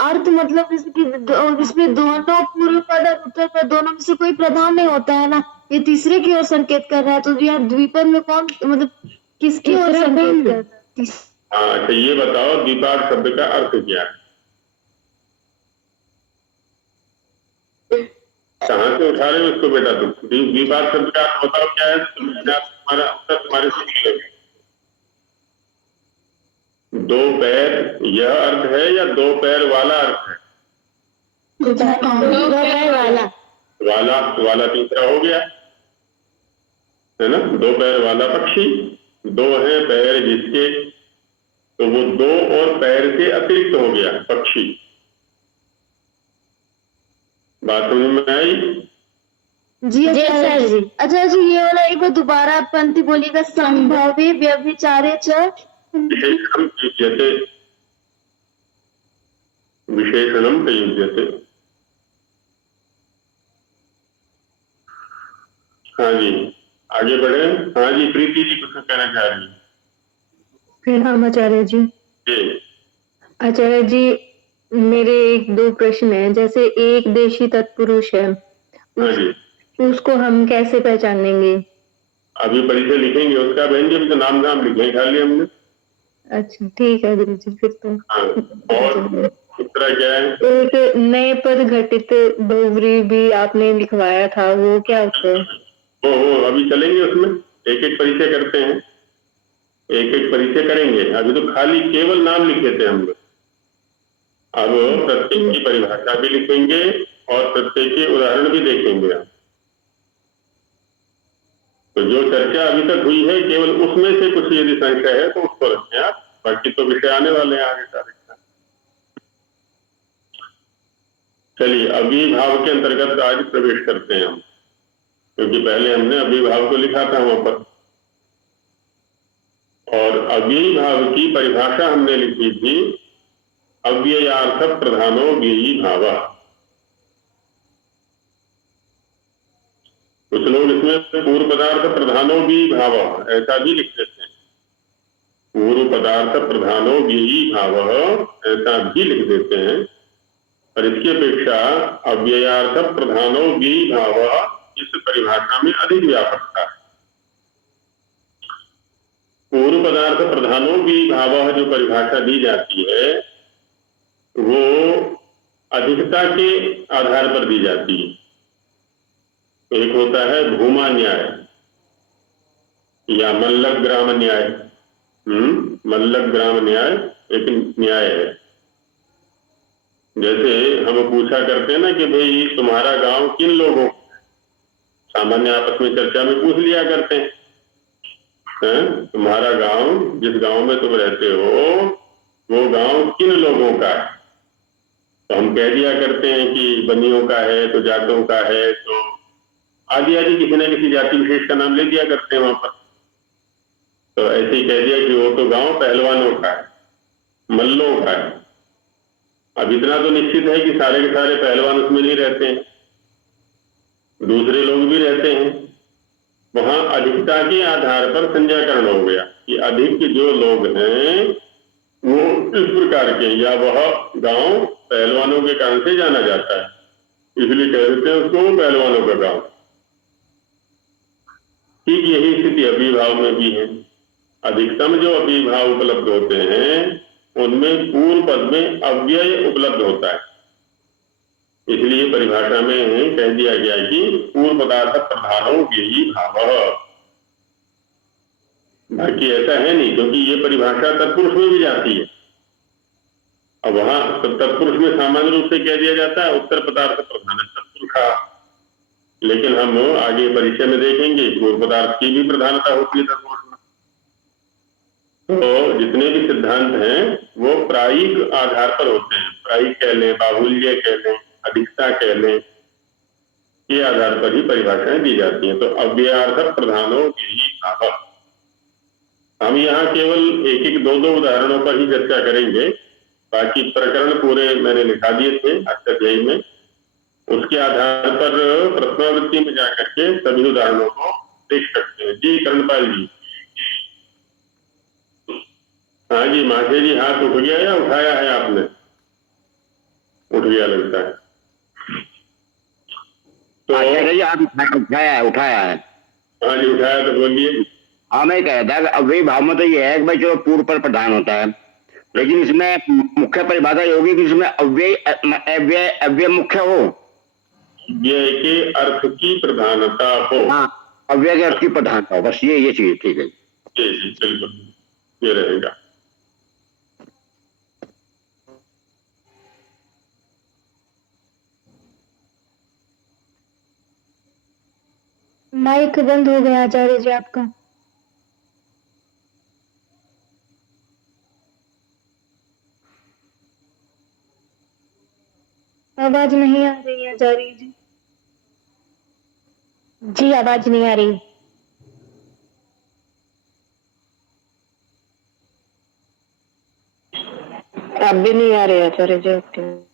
अर्थ मतलब इसमें दोनों पूर्व पद और उत्तर पद दोनों में से कोई प्रधान नहीं होता है ना, ये तीसरे की ओर संकेत कर रहा है। तो यार द्विपद में कौन, मतलब किसकी ओर संकेत कर रहा है? हाँ, अच्छा ये बताओ द्विपाद शब्द का अर्थ क्या है? कहाँ से उठा रहे हो इसको बेटा तुम? द्विपाद शब्द का अर्थ बताओ क्या है, तुम्हारा उत्तर तुम्हारे से मिलेगा। दो पैर यह अर्थ है या दो पैर वाला अर्थ है? दो पैर वाला वाला तीसरा हो गया है ना। दो पैर वाला पक्षी, दो है पैर जिसके, तो वो दो और पैर से अतिरिक्त हो गया पक्षी। बात समझ में आई? जी सर जी। अच्छा जी, ये वाला एक बार दोबारा पंक्ति बोलिएगा। संभवे व्यभिचारे च विशेषणम प्रयुज्यते, विशेषणम प्रयुज्यते। हाँ जी, आगे बढ़े। हाँ जी, प्रीति जी कुछ कहना चाह रही है। प्रणाम आचार्य जी। जी आचार्य जी, मेरे एक दो प्रश्न हैं। जैसे एक देशी तत्पुरुष है, हाँ जी, उसको हम कैसे पहचानेंगे? अभी परिचय लिखेंगे उसका, बहन जी, अभी तो नाम लिखे खाली हमने। अच्छा ठीक है गुरु जी, फिर तो। हाँ, और दूसरा क्या है? एक नए पद घटित बहुव्रीहि भी आपने लिखवाया था, वो क्या होता है? वो अभी चलेंगे उसमें, एक एक परिचय करते हैं, एक एक परिचय करेंगे। अभी तो खाली केवल नाम लिखे थे हम लोग, अब प्रत्येक की परिभाषा भी लिखेंगे और प्रत्येक के उदाहरण भी देखेंगे। तो जो चर्चा अभी तक हुई है केवल उसमें से कुछ यदि संशय है तो उसको रखें आप, बाकी तो विषय आने वाले हैं आगे सारे। चलिए, अभिभाव के अंतर्गत आज प्रवेश करते हैं हम, क्योंकि पहले हमने अभिभाव को लिखा था वहां पर, और अभिभाव की परिभाषा हमने लिखी थी अव्ययार्थ प्रधानो व्ययी भाव। कुछ लोग इसमें पूर्व पदार्थ प्रधानो भी भाव ऐसा भी लिख देते हैं, पूर्व पदार्थ प्रधानो व्ययी भाव ऐसा भी लिख देते हैं, और इसकी अपेक्षा अव्ययार्थ प्रधानो व्ययी भाव इस परिभाषा में अधिक व्यापकता है। पूर्व पदार्थ प्रधानो व्ययी भाव जो परिभाषा दी जाती है वो अधिकता के आधार पर दी जाती है। एक होता है भूमा न्याय या मल्लक ग्राम न्याय, मल्लक ग्राम न्याय एक न्याय है। जैसे हम पूछा करते हैं ना कि भाई तुम्हारा गांव किन लोगों, सामान्य आपस में चर्चा में पूछ लिया करते हैं, तुम्हारा गांव, जिस गांव में तुम रहते हो वो गांव किन लोगों का है, तो हम कह दिया करते हैं कि बनियों का है, तो जाटों का है, तो आदि आदि किसी न किसी जाति विशेष का नाम ले दिया करते हैं वहां पर। तो ऐसे ही कह दिया कि वो तो गांव पहलवानों का है, मल्लों का है। अब इतना तो निश्चित है कि सारे के सारे पहलवान उसमें नहीं रहते हैं, दूसरे लोग भी रहते हैं। वहां अधिकता के आधार पर संज्ञाकरण हो गया कि अधिक जो लोग हैं वो इस प्रकार के, या वह गांव पहलवानों के कारण से जाना जाता है, इसलिए कह देते हैं उसको पहलवानों का गांव। ठीक यही स्थिति अभिभाव में भी है। अधिकतम जो अभिभाव उपलब्ध होते हैं उनमें पूर्व पद में अव्यय उपलब्ध होता है, इसलिए परिभाषा में कह दिया गया कि पूर्व पदार्थ प्रधानों के ही भाव। बाकी ऐसा है नहीं, क्योंकि ये परिभाषा तत्पुरुष में भी जाती है। अब वहां तत्पुरुष में सामान्य रूप से कह दिया जाता है उत्तर पदार्थ प्रधान तत्पुरुषा, लेकिन हम आगे परिचय में देखेंगे पूर्व पदार्थ की भी प्रधानता होती है तत्पुरुष में। तो जितने भी सिद्धांत हैं वो प्रायिक आधार पर होते हैं, प्रायिक कह लें, बाहुल्य कह लें, अधिकता कह लें, के आधार पर ही परिभाषाएं दी जाती हैं। तो अव्ययार्थ प्रधानों के ही भाव। हम यहाँ केवल एक एक दो दो उदाहरणों पर ही चर्चा करेंगे, बाकी प्रकरण पूरे मैंने लिखा दिए थे अष्टाध्यायी में, उसके आधार पर प्रश्नावृत्ति में जाकर के सभी उदाहरणों को देख सकते हैं। जी कर्णपाल जी। हाँ जी माधे जी, हाथ उठ गया या उठाया है आपने? उठ गया लगता है। तो उठाया है। हाँ जी उठाया, तो बोलिए। हाँ मैं कह रहा था अव्यय भाव में तो ये है कि भाई जो पूर्व पर प्रधान होता है, लेकिन इसमें मुख्य परिभाषा ये होगी कि इसमें अव्यय मुख्य हो, अव्यय के अर्थ की प्रधानता हो। हाँ अव्यय के अर्थ की प्रधानता हो, बस ये चीज ठीक है। जी जी बिल्कुल ये रहेगा। माइक बंद हो गया आचार्य जी आपका। आवाज नहीं आ रही है आचार्य जी। जी आवाज नहीं आ रही। अब भी नहीं आ रही आचार्य जी आपके।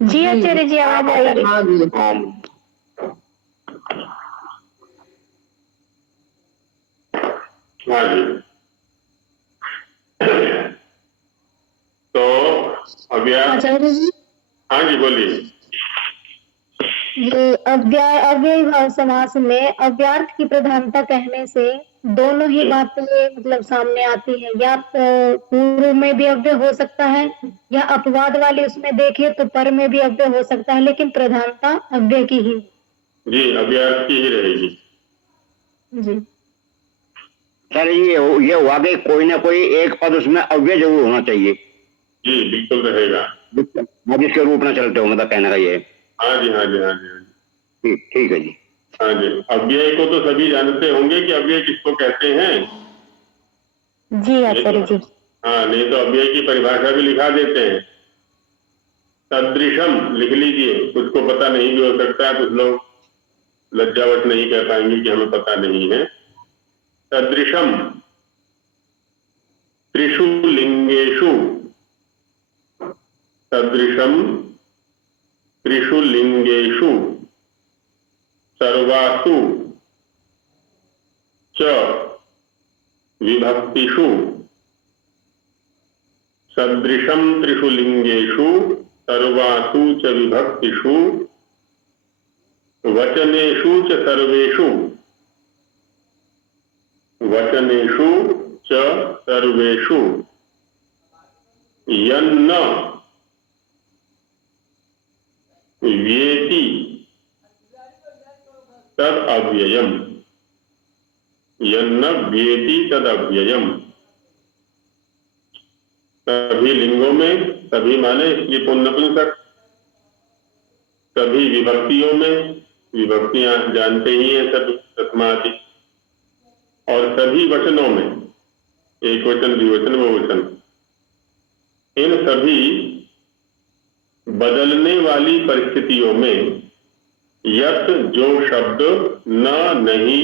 जी आचार्य जी आवाज आ रही है। हाँ जी। तो आचार्य जी हाँ जी बोलिए। ये अव्यय भाव समास में अव्यार्थ की प्रधानता कहने से दोनों ही बातें मतलब सामने आती है, या पूर्व में भी अव्यय हो सकता है या अपवाद वाले उसमें देखे तो पर में भी अव्यय हो सकता है, लेकिन प्रधानता अव्यय की ही। जी, अव्यय की ही रहेगी। जी। सर ये हुआ कि कोई ना कोई एक पद उसमें अव्यय जरूर होना चाहिए। जी, बिल्कुल रहेगा। जिसके रूप में चलते हो, मतलब कहने का ये है। हाँ जी, हाँ जी, हाँ जी, हाँ जी। ठीक है जी। हाँ जी, अव्यय को तो सभी जानते होंगे कि अव्यय किसको कहते हैं। जी आचार्य जी। हाँ, नहीं तो अव्यय की परिभाषा भी लिखा देते हैं। सदृशम लिख लीजिए, उसको पता नहीं भी हो सकता है, कुछ लोग लज्जावश नहीं कह पाएंगे कि हमें पता नहीं है। सदृशम त्रिषु लिंगेषु, सदृशम त्रिषु लिंगेषु सर्वासु च विभक्तिषु, सदृशम त्रिषु लिंगेषु सर्वासु च विभक्तिषु वचनेषु च सर्वेषु, वचनेषु च सर्वेषु यन्न व्येति तद अव्ययम्, यन्न व्येति तद अव्ययम्। सभी लिंगों में, सभी माने इसलिए पुनपुंसक, सभी विभक्तियों में, विभक्तियां जानते ही हैं सभी, तस्मादि, और सभी वचनों में, एक वचन, द्विवचन, बहुवचन, इन सभी बदलने वाली परिस्थितियों में यत जो शब्द न नहीं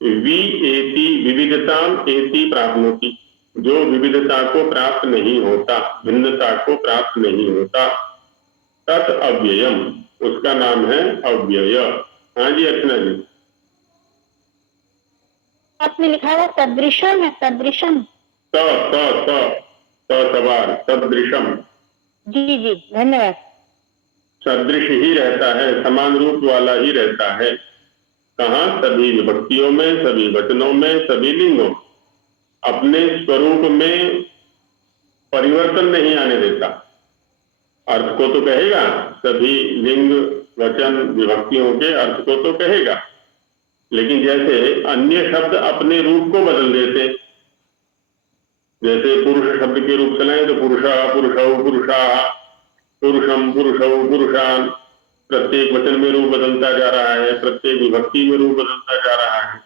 वि एति विविधताम एति प्राप्नोति, जो विविधता को प्राप्त नहीं होता, भिन्नता को प्राप्त नहीं होता, तत् अव्ययम, उसका नाम है अव्यय। हाँ जी अर्चना जी। आपने लिखा है सदृशम है, सदृशम। सवार सदृशम। जी जी धन्यवाद। सदृश ही रहता है, समान रूप वाला ही रहता है। कहाँ? सभी विभक्तियों में, सभी वचनों में, सभी लिंगों, अपने स्वरूप में परिवर्तन नहीं आने देता। अर्थ को तो कहेगा, सभी लिंग, वचन, विभक्तियों के अर्थ को तो कहेगा, लेकिन जैसे अन्य शब्द अपने रूप को बदल देते, जैसे पुरुष शब्द के रूप चलाएं तो पुरुषा, पुरुषौ, पुरुषाः, पुरुषम, पुरुषौ, पुरुषान, प्रत्येक वचन में रूप बदलता जा रहा है, प्रत्येक विभक्ति में रूप बदलता जा रहा है।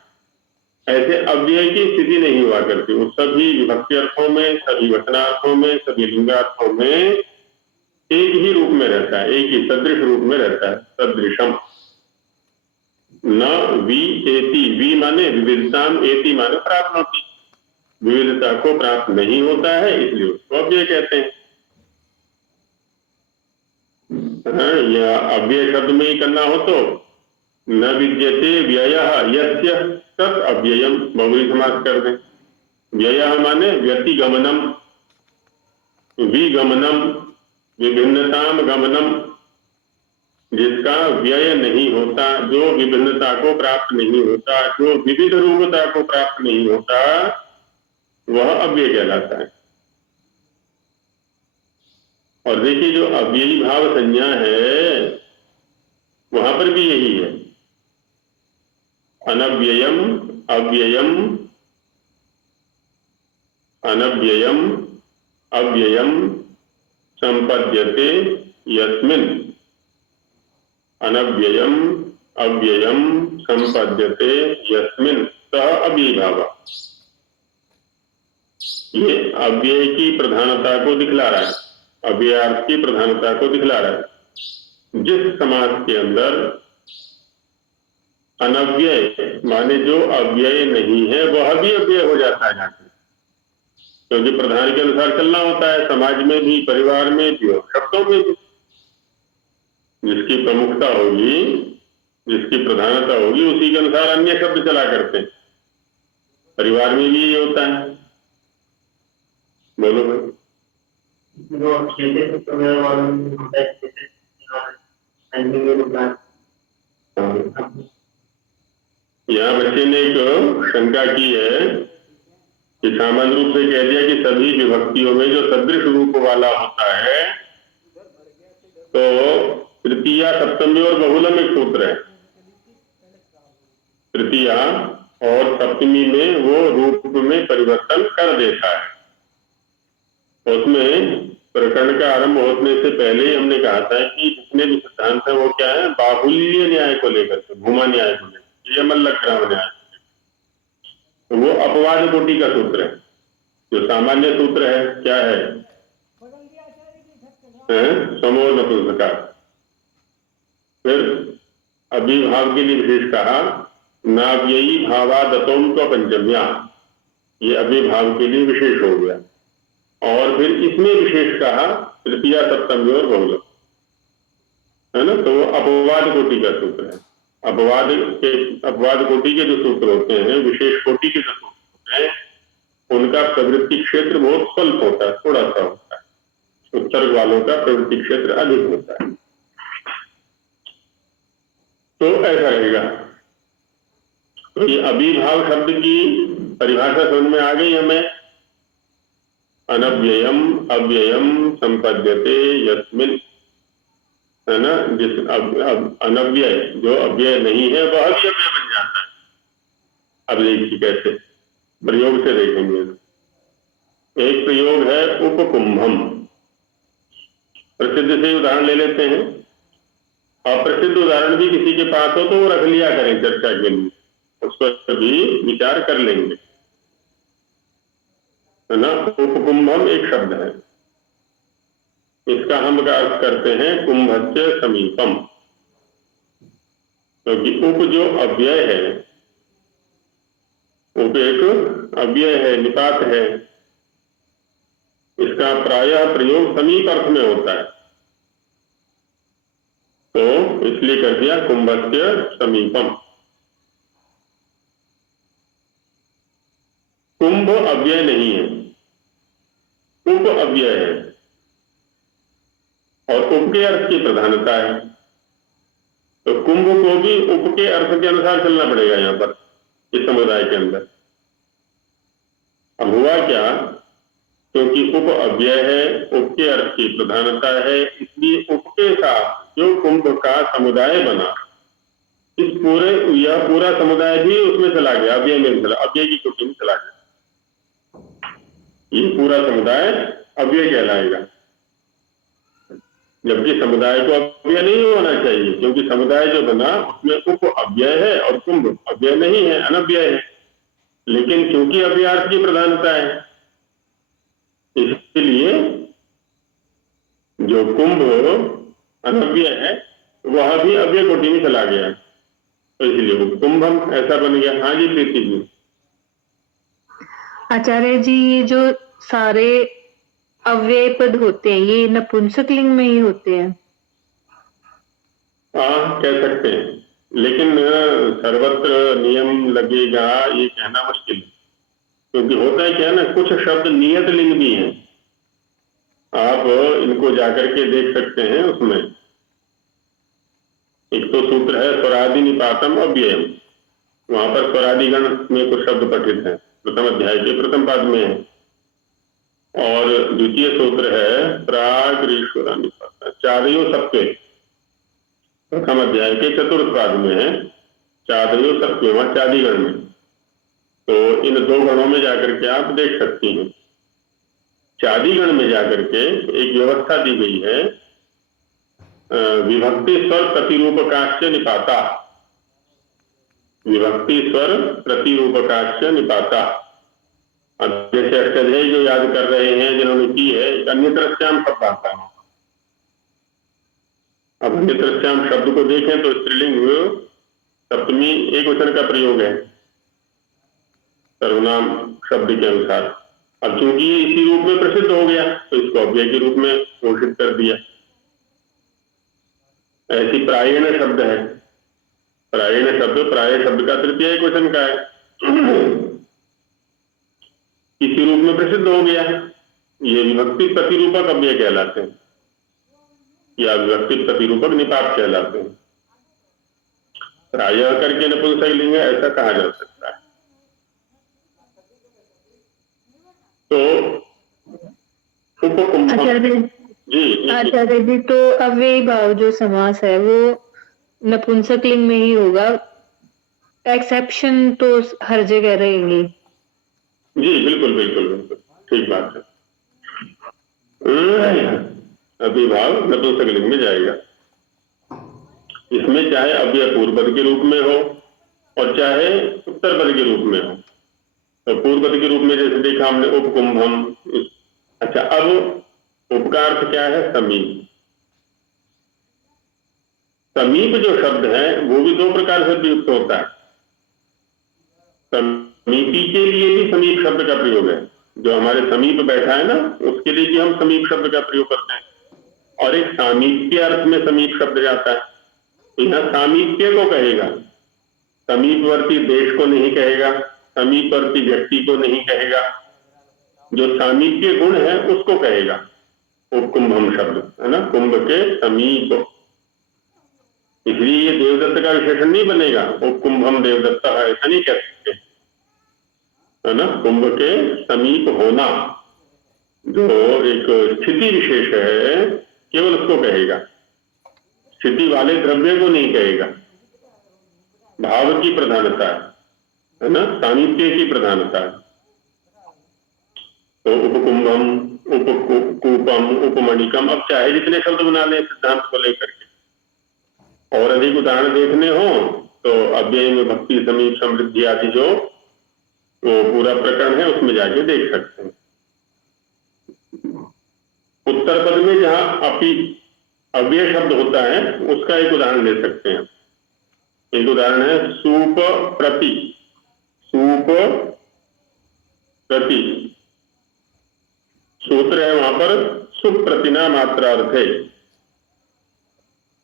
ऐसे अव्यय की स्थिति नहीं हुआ करती। उस सभी विभक्ति अर्थों में, सभी वचनार्थों में, सभी लिंगार्थों में एक ही रूप में रहता है, एक ही सदृश रूप में रहता है, सदृशम। न वि एति, वि माने विविधताम, एति माने प्राप्नोति, विविधता को प्राप्त नहीं होता है, इसलिए उसको अव्यय कहते हैं। या अव्यय शब्द में ही करना हो तो न विद्यते व्ययः यस्य तत् अव्ययम्, बहुव्रीहि समास कर दें। व्ययः माने व्यतिगमनम, विगमनम, विभिन्नताम गमनम, जिसका व्यय नहीं होता, जो विभिन्नता को प्राप्त नहीं होता, जो विविध रूपता को प्राप्त नहीं होता, वह अव्यय कहलाता है। और देखिए जो अव्ययी भाव संज्ञा है वहां पर भी यही है, अनव्ययम अव्ययम, अनव्ययम अव्ययम संपद्यते यस्मिन्, अनव्ययम अव्ययम संपद्यते यस्मिन् सः अव्ययी भाव। ये अव्यय की प्रधानता को दिखला रहा है, अव्ययार्थ की प्रधानता को दिखला रहा है। जिस समास के अंदर अनव्यय माने जो अव्यय नहीं है वह भी अव्यय हो जाता है जाकर, क्योंकि प्रधान के अनुसार चलना होता है, समाज में भी, परिवार में भी और शब्दों में भी। जिसकी प्रमुखता होगी, जिसकी प्रधानता होगी, उसी के अनुसार अन्य शब्द चला करते हैं। परिवार में भी ये होता है। बोलो भाई। यहाँ बच्चे ने एक शंका की है कि सामान्य रूप से कह दिया कि सभी विभक्तियों में जो सदृश रूप वाला होता है, तो तृतीया, सप्तमी और बहुलम एक सूत्र है, तृतीया और सप्तमी में वो रूप में परिवर्तन कर देता है। उसमें प्रकरण का आरंभ होने से पहले ही हमने कहा था कि जितने भी सिद्धांत है वो क्या है, बाहुल्य न्याय को लेकर के, भूमा न्याय को लेकर, ये मल्लग्राम न्याय, तो वो अपवाद कोटि का सूत्र है। जो सामान्य सूत्र है क्या है, समो नपुंसकः। फिर अभिभाव के लिए विशेष कहा नाव्ययी भावादतों तो पंचम्या, ये अभिभाव के लिए विशेष हो गया। और फिर इसमें विशेष कहा तृतीया सप्तमी और बहुलम, है ना, तो वो अपवाद कोटि का सूत्र है। अपवाद कोटि के जो सूत्र होते हैं, विशेष कोटि के जो सूत्र होते हैं, उनका प्रवृत्ति क्षेत्र बहुत स्वल्प होता है, थोड़ा सा होता है। उत्तर्क वालों का प्रवृत्ति क्षेत्र अधिक होता है। तो ऐसा रहेगा। तो ये अभिभाव शब्द की परिभाषा समझ में आ गई हमें। अनव्ययम अव्ययम संपद्यते यस्मिन, है ना, जिस अनव्यय, जो अव्यय नहीं है वह भी अव्यय बन जाता है। अब देखिए कैसे, प्रयोग से देखेंगे। एक प्रयोग है उपकुंभम, प्रसिद्ध से उदाहरण ले लेते हैं। अप्रसिद्ध उदाहरण भी किसी के पास हो तो वो रख लिया करें चर्चा के लिए, उस पर भी विचार कर लेंगे, है ना। उपकुंभम एक शब्द है, इसका हम का अर्थ करते हैं कुंभस्य समीपम, क्योंकि उप जो अव्यय है, उप एक अव्यय है, निपात है, इसका प्रायः प्रयोग समीप अर्थ में होता है, तो इसलिए कर दिया कुंभस्य समीपम। कुंभ अव्यय नहीं है, उप अव्यय है, और उप के अर्थ की प्रधानता है, तो कुंभ को भी उप के अर्थ के अनुसार चलना पड़ेगा यहां पर, इस समुदाय के अंदर। अब हुआ क्या, क्योंकि उप अव्यय है, उप के अर्थ की प्रधानता है, इसलिए उप के साथ जो कुंभ का समुदाय बना, इस यह पूरा समुदाय भी उसमें चला गया, अव्यय में चला, अव्यय की कोटि में चला गया। ये पूरा समुदाय अव्यय कहलाएगा, जबकि समुदाय को अव्यय नहीं होना चाहिए, क्योंकि समुदाय जो बना उसमें उप अव्यय है और कुंभ अव्यय नहीं है, अनव्यय है। लेकिन क्योंकि अव्ययार्थ की प्रधानता है, इसलिए जो कुंभ अनव्यय है वह भी अव्यय कोटि में चला गया, तो इसलिए कुंभम ऐसा बन गया। हाँ जी प्रीति जी। आचार्य जी, ये जो सारे अव्यय पद होते हैं ये नपुंसक लिंग में ही होते हैं? हाँ कह सकते हैं, लेकिन सर्वत्र नियम लगेगा ये कहना मुश्किल है, क्योंकि होता है क्या है ना, कुछ शब्द नियत लिंग भी हैं, आप इनको जाकर के देख सकते हैं। उसमें एक तो सूत्र है स्वरादि निपातम अव्ययम, वहां पर स्वरादिगण में कुछ शब्द पठित हैं, प्रथम अध्याय के प्रथम पाद में है। और द्वितीय सूत्र है प्राग ईश्वरा निपात, चादयो सत्वे, प्रथम अध्याय के चतुर्थ पाद में है, चादयो सत्वे, वहां चादीगण में। तो इन दो गणों में जाकर के आप देख सकती हैं। चादीगण में जाकर के एक व्यवस्था दी गई है, विभक्ति स्वर प्रतिरूपकाश्च निपाता, विभक्ति स्वर प्रतिरूपकाश्च निपाता। अब जैसे अष्टाध्यायी जो याद कर रहे हैं जिन्होंने की है, अन्यत्रस्याम शब्द आता है। अब अन्यत्रस्याम शब्द को देखें तो स्त्रीलिंग सप्तमी एक वचन का प्रयोग है सर्वनाम शब्द के अनुसार। अब चूंकि ये इसी रूप में प्रसिद्ध हो गया तो इसको अव्यय के रूप में घोषित कर दिया। ऐसी प्रायण शब्द है, प्रायण शब्द प्राय शब्द का तृतीय एक वचन का है, इसी रूप में प्रसिद्ध हो गया। ये विभक्ति प्रतिरूपक अव्यय कहलाते हैं, या विभक्ति प्रतिरूपक निपात कहलाते हैं। प्रायः करके नपुंसक लिंग ऐसा कहा जा सकता है। तो आचार्य जी, तो अव्यय भाव जो समास है वो नपुंसक लिंग में ही होगा, एक्सेप्शन तो हर जगह रहेंगी। जी बिल्कुल बिल्कुल बिल्कुल ठीक बात है। अभिभाव नपुंसकलिंग में जाएगा। इसमें चाहे अव्यय पूर्व पद के रूप में हो और चाहे उत्तर पद के रूप में हो। तो पूर्व पद के रूप में जैसे देखा हमने उपकुंभम। अच्छा, अब उप का अर्थ क्या है? समीप। समीप जो शब्द है वो भी दो प्रकार से प्रयुक्त होता है। समीपी के लिए भी समीप शब्द का प्रयोग है, जो हमारे समीप बैठा है ना, उसके लिए भी हम समीप शब्द का प्रयोग करते हैं। और एक सामीप्य अर्थ में समीप शब्द जाता है, तो यहाँ सामीप्य को कहेगा, समीपवर्ती देश को नहीं कहेगा, समीपवर्ती व्यक्ति को नहीं कहेगा, जो सामीप्य गुण है उसको कहेगा। उपकुंभम शब्द है ना, कुंभ के समीप, इसलिए ये देवदत्त का विशेषण नहीं बनेगा। उपकुंभम देवदत्त ऐसा नहीं कह सकते, है ना। कुंभ के समीप होना जो एक स्थिति विशेष है, केवल उसको कहेगा, स्थिति वाले द्रव्य को नहीं कहेगा। भाव की प्रधानता है ना, सामीप्य की प्रधानता है। तो उपकुंभम, उपकूपम, उपमणिकम, अब चाहे जितने शब्द बना लें सिद्धांत को लेकर के, और अधिक उदाहरण देखने हो तो अव्यय में भक्ति, समीप, समृद्धि आदि जो वो पूरा प्रकरण है उसमें जाके देख सकते हैं। उत्तर पद में जहां अपि अव्यय शब्द होता है उसका एक उदाहरण ले सकते हैं। एक उदाहरण है सूप प्रति। सूप प्रति सूत्र है वहां पर सुप्रतिना मात्रा अर्थ है।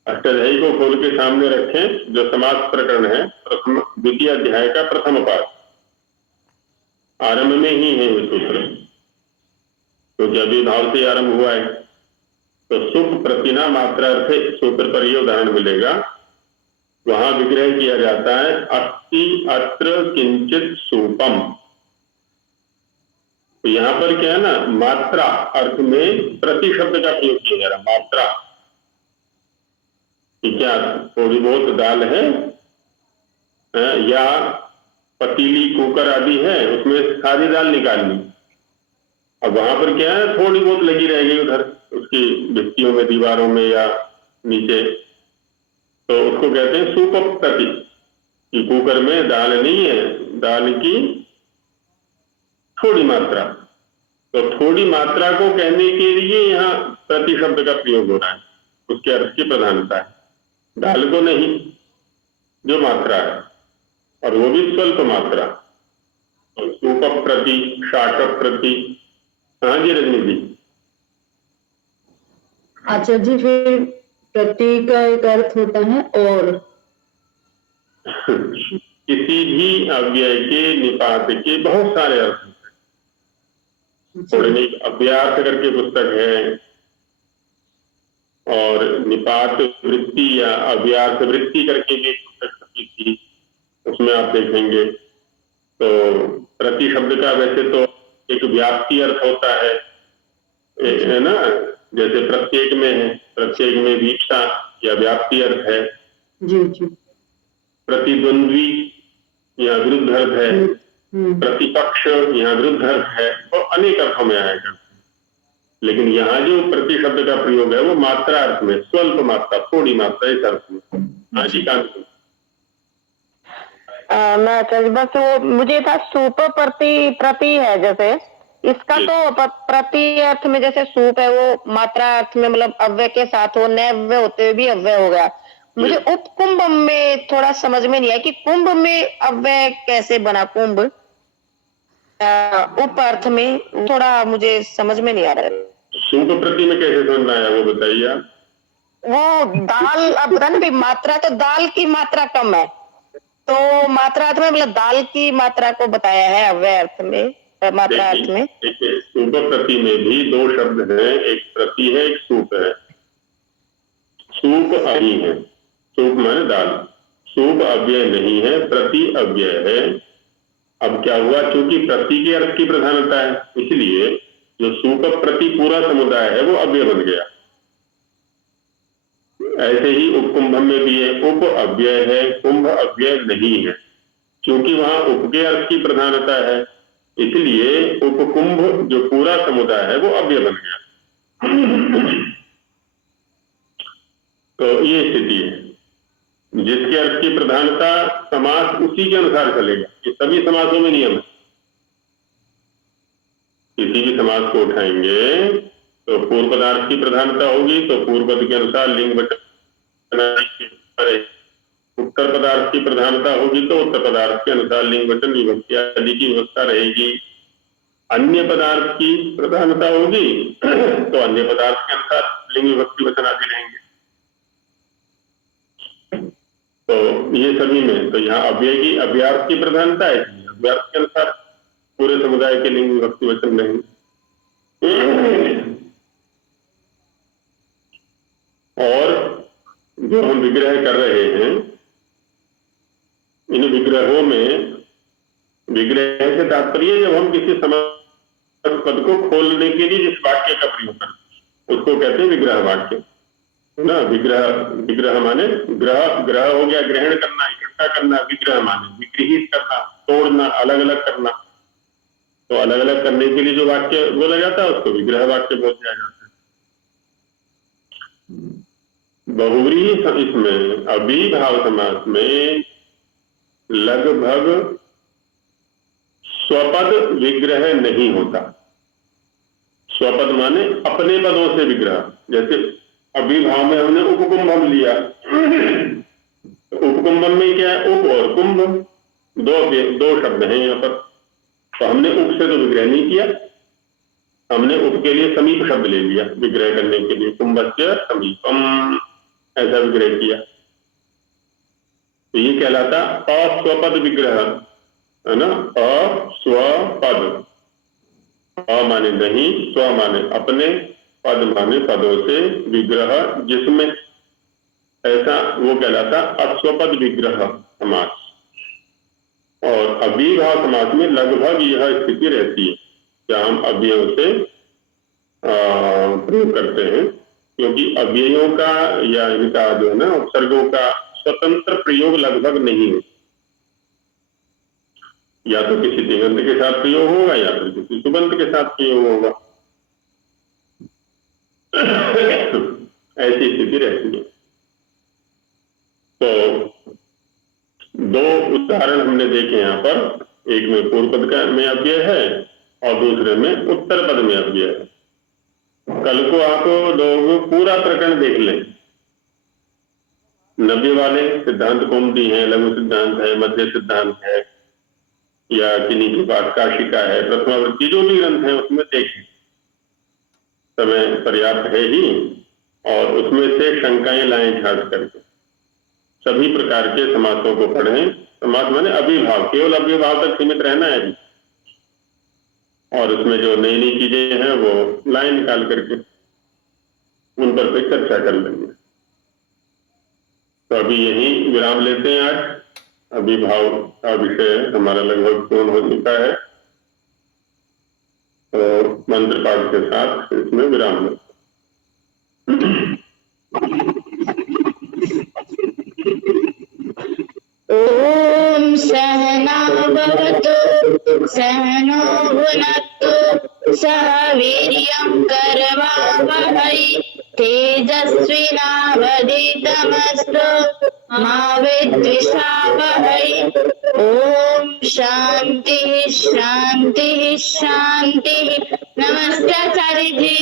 अष्टाध्यायी को खोल के सामने रखें, जो समास प्रकरण है, प्रथम द्वितीय अध्याय का प्रथम पाठ, आरंभ में ही है ये सूत्र, क्योंकि अभी भाव से आरंभ हुआ है। तो सुख प्रतिना मात्रा अर्थ सूत्र पर यह उदाहरण मिलेगा। वहां विग्रह किया जाता है अस्ति अत्र किंचित सूपम। तो यहां पर क्या है ना, मात्रा अर्थ में प्रति शब्द का प्रयोग किया जा रहा है। मात्रा कि क्या थोड़ी बहुत दाल है या पतीली, कुकर आदि है, उसमें सारी दाल निकालनी। अब वहां पर क्या है, थोड़ी बहुत लगी रह गई उधर उसकी भित्तियों में, दीवारों में या नीचे, तो उसको कहते हैं सूप प्रति, कि कुकर में दाल नहीं है, दाल की थोड़ी मात्रा। तो थोड़ी मात्रा को कहने के लिए यहाँ प्रति शब्द का प्रयोग हो रहा है, उसके अर्थ की प्रधानता है। दाल को नहीं, जो मात्रा है, और वो भी स्वल्प मात्रा। तो सूप प्रति, शाक प्रति। हाँ जी रजनी जी। अच्छा जी, फिर प्रति का एक अर्थ होता है और किसी भी अव्यय के निपात के बहुत सारे अर्थ हैं। थोड़े अव्यार्थ करके पुस्तक है, और निपात वृत्ति या अव्यार्थ वृत्ति करके भी पुस्तक छपी थी, उसमें आप देखेंगे। तो प्रति शब्द का वैसे तो एक व्याप्ति अर्थ होता है ना, जैसे प्रत्येक में है, प्रत्येक में वीपसा या व्याप्ति अर्थ है। जी जी। प्रतिद्वंद्वी या विरुद्ध अर्थ है, प्रतिपक्ष या विरुद्ध अर्थ है, और अनेक अर्थों में आएगा। लेकिन यहाँ जो प्रति शब्द का प्रयोग है वो मात्रा अर्थ में, स्वल्प मात्रा, थोड़ी मात्रा, इस अर्थ में। हाँ जी कांति। मैं बस वो मुझे था सूप प्रति है, जैसे इसका तो प्रति अर्थ में जैसे सूप है वो मात्रा अर्थ में, मतलब अव्यय के साथ हो, नैव्य होते हुए भी अव्यय हो गया। मुझे उपकुंभ में थोड़ा समझ में नहीं आया कि कुंभ में अव्यय कैसे बना। कुंभ उप अर्थ में थोड़ा मुझे समझ में नहीं आ रहा है। सूप प्रति में कैसे समझ में आया वो बताइए आप। वो दाल, अब बता ना, मात्रा तो दाल की मात्रा कम है, तो मात्रा अर्थ में मतलब दाल की मात्रा को बताया है अव्यय अर्थ में, मात्रा अर्थ में। देखिए सूप प्रति में भी दो शब्द हैं, एक प्रति है, एक सूप है। सूप अभी है, सूप माने दाल, सूप अव्यय नहीं है, प्रति अव्यय है। अब क्या हुआ, चूंकि प्रति के अर्थ की प्रधानता है, इसलिए जो सूप प्रति पूरा समुदाय है वो अव्यय बन गया। ऐसे ही उपकुंभ में भी है, उप अव्यय है, कुंभ अव्यय नहीं है। क्योंकि वहां उप के अर्थ की प्रधानता है, इसलिए उपकुंभ जो पूरा समुदाय है वो अव्यय बन गया। तो ये स्थिति है, जिसके अर्थ की प्रधानता समास उसी के अनुसार चलेगा। ये सभी समासों में नियम है। किसी भी समास को उठाएंगे तो पूर्व पदार्थ की प्रधानता होगी तो पूर्व पद के अनुसार लिंग वचन, उत्तर पदार्थ की प्रधानता होगी तो उत्तर पदार्थ के अनुसार लिंग वचन विभक्ति आदि की व्यवस्था रहेगी। अन्य पदार्थ की प्रधानता होगी तो अन्य पदार्थ के अनुसार लिंग विभक्ति वचन आदि रहेंगे। तो ये सभी में, तो यहाँ अव्यय की अव्यार्थ की प्रधानता है, अव्यार्थ के अनुसार पूरे समुदाय के लिंग विभक्ति वचन रहेंगे। और जो हम विग्रह कर रहे हैं, इन विग्रहों में, विग्रह से तात्पर्य जब हम किसी समास पद को खोलने के लिए जिस वाक्य का प्रयोग करते उसको कहते हैं विग्रह वाक्य ना। विग्रह माने ग्रह हो गया, ग्रहण करना, इकट्ठा करना। विग्रह माने विग्रहित करना, तोड़ना, अलग अलग करना। तो अलग अलग करने के लिए जो वाक्य बोला जाता है उसको विग्रह वाक्य बोल दिया जाता है। बहुव्रीहि इसमें अविभाव समास में लगभग स्वपद विग्रह नहीं होता। स्वपद माने अपने पदों से विग्रह। जैसे अविभाव में हमने उपकुंभम लिया, उपकुंभम में क्या है, उप और कुंभ दो शब्द हैं यहाँ पर। तो हमने उप से तो विग्रह नहीं किया, हमने उप के लिए समीप शब्द ले लिया विग्रह करने के लिए। कुंभस्य समीपम ऐसा विग्रह किया, तो ये कहलाता अस्वपद विग्रह है ना। अस्वपद, अ माने नहीं, स्व माने अपने, पद माने पदों से विग्रह जिसमें, ऐसा वो कहलाता अस्वपद विग्रह समास। और अविभाव समास में लगभग यह स्थिति रहती है, क्या हम अव्ययों से प्रयोग करते हैं, क्योंकि अव्ययों का या इनका जो है ना उपसर्गों का स्वतंत्र प्रयोग लगभग नहीं है। या तो किसी तिङंत के साथ प्रयोग होगा या फिर किसी सुबंत के साथ प्रयोग होगा। ऐसी स्थिति रहती है। तो दो उदाहरण हमने देखे यहाँ पर, एक में पूर्व पद का में अव्यय है और दूसरे में उत्तर पद में अव्यय है। कल को आप लोग पूरा प्रकरण देख लें। नव्य वाले सिद्धांत कौमुदी है, लघु सिद्धांत है, मध्य सिद्धांत है, या किन्हीं की पाठ काशिका है, प्रथमावृत्ति, जो भी ग्रंथ है उसमें देखें, समय पर्याप्त है ही। और उसमें से शंकाएं लाएं छाट करके, सभी प्रकार के समासों को पढ़ें। समास माने अविभाव, केवल अविभाव तक सीमित रहना है अभी। और उसमें जो नई नई चीजें हैं वो लाइन निकाल करके उन पर फिर चर्चा कर लेंगे। तो अभी यही विराम लेते हैं। आज अविभाव का विषय हमारा लगभग पूर्ण हो चुका है, तो मंत्र पाठ के साथ इसमें विराम लेते हैं। ओम सहना भवतु सहनो भुनक्तु सह वीर्यं कर्वावहै तेजस्विनावधीतमस्तु मा विद्विषावहै। ओम शांति शांति शांति। नमस्ते आचार्य जी।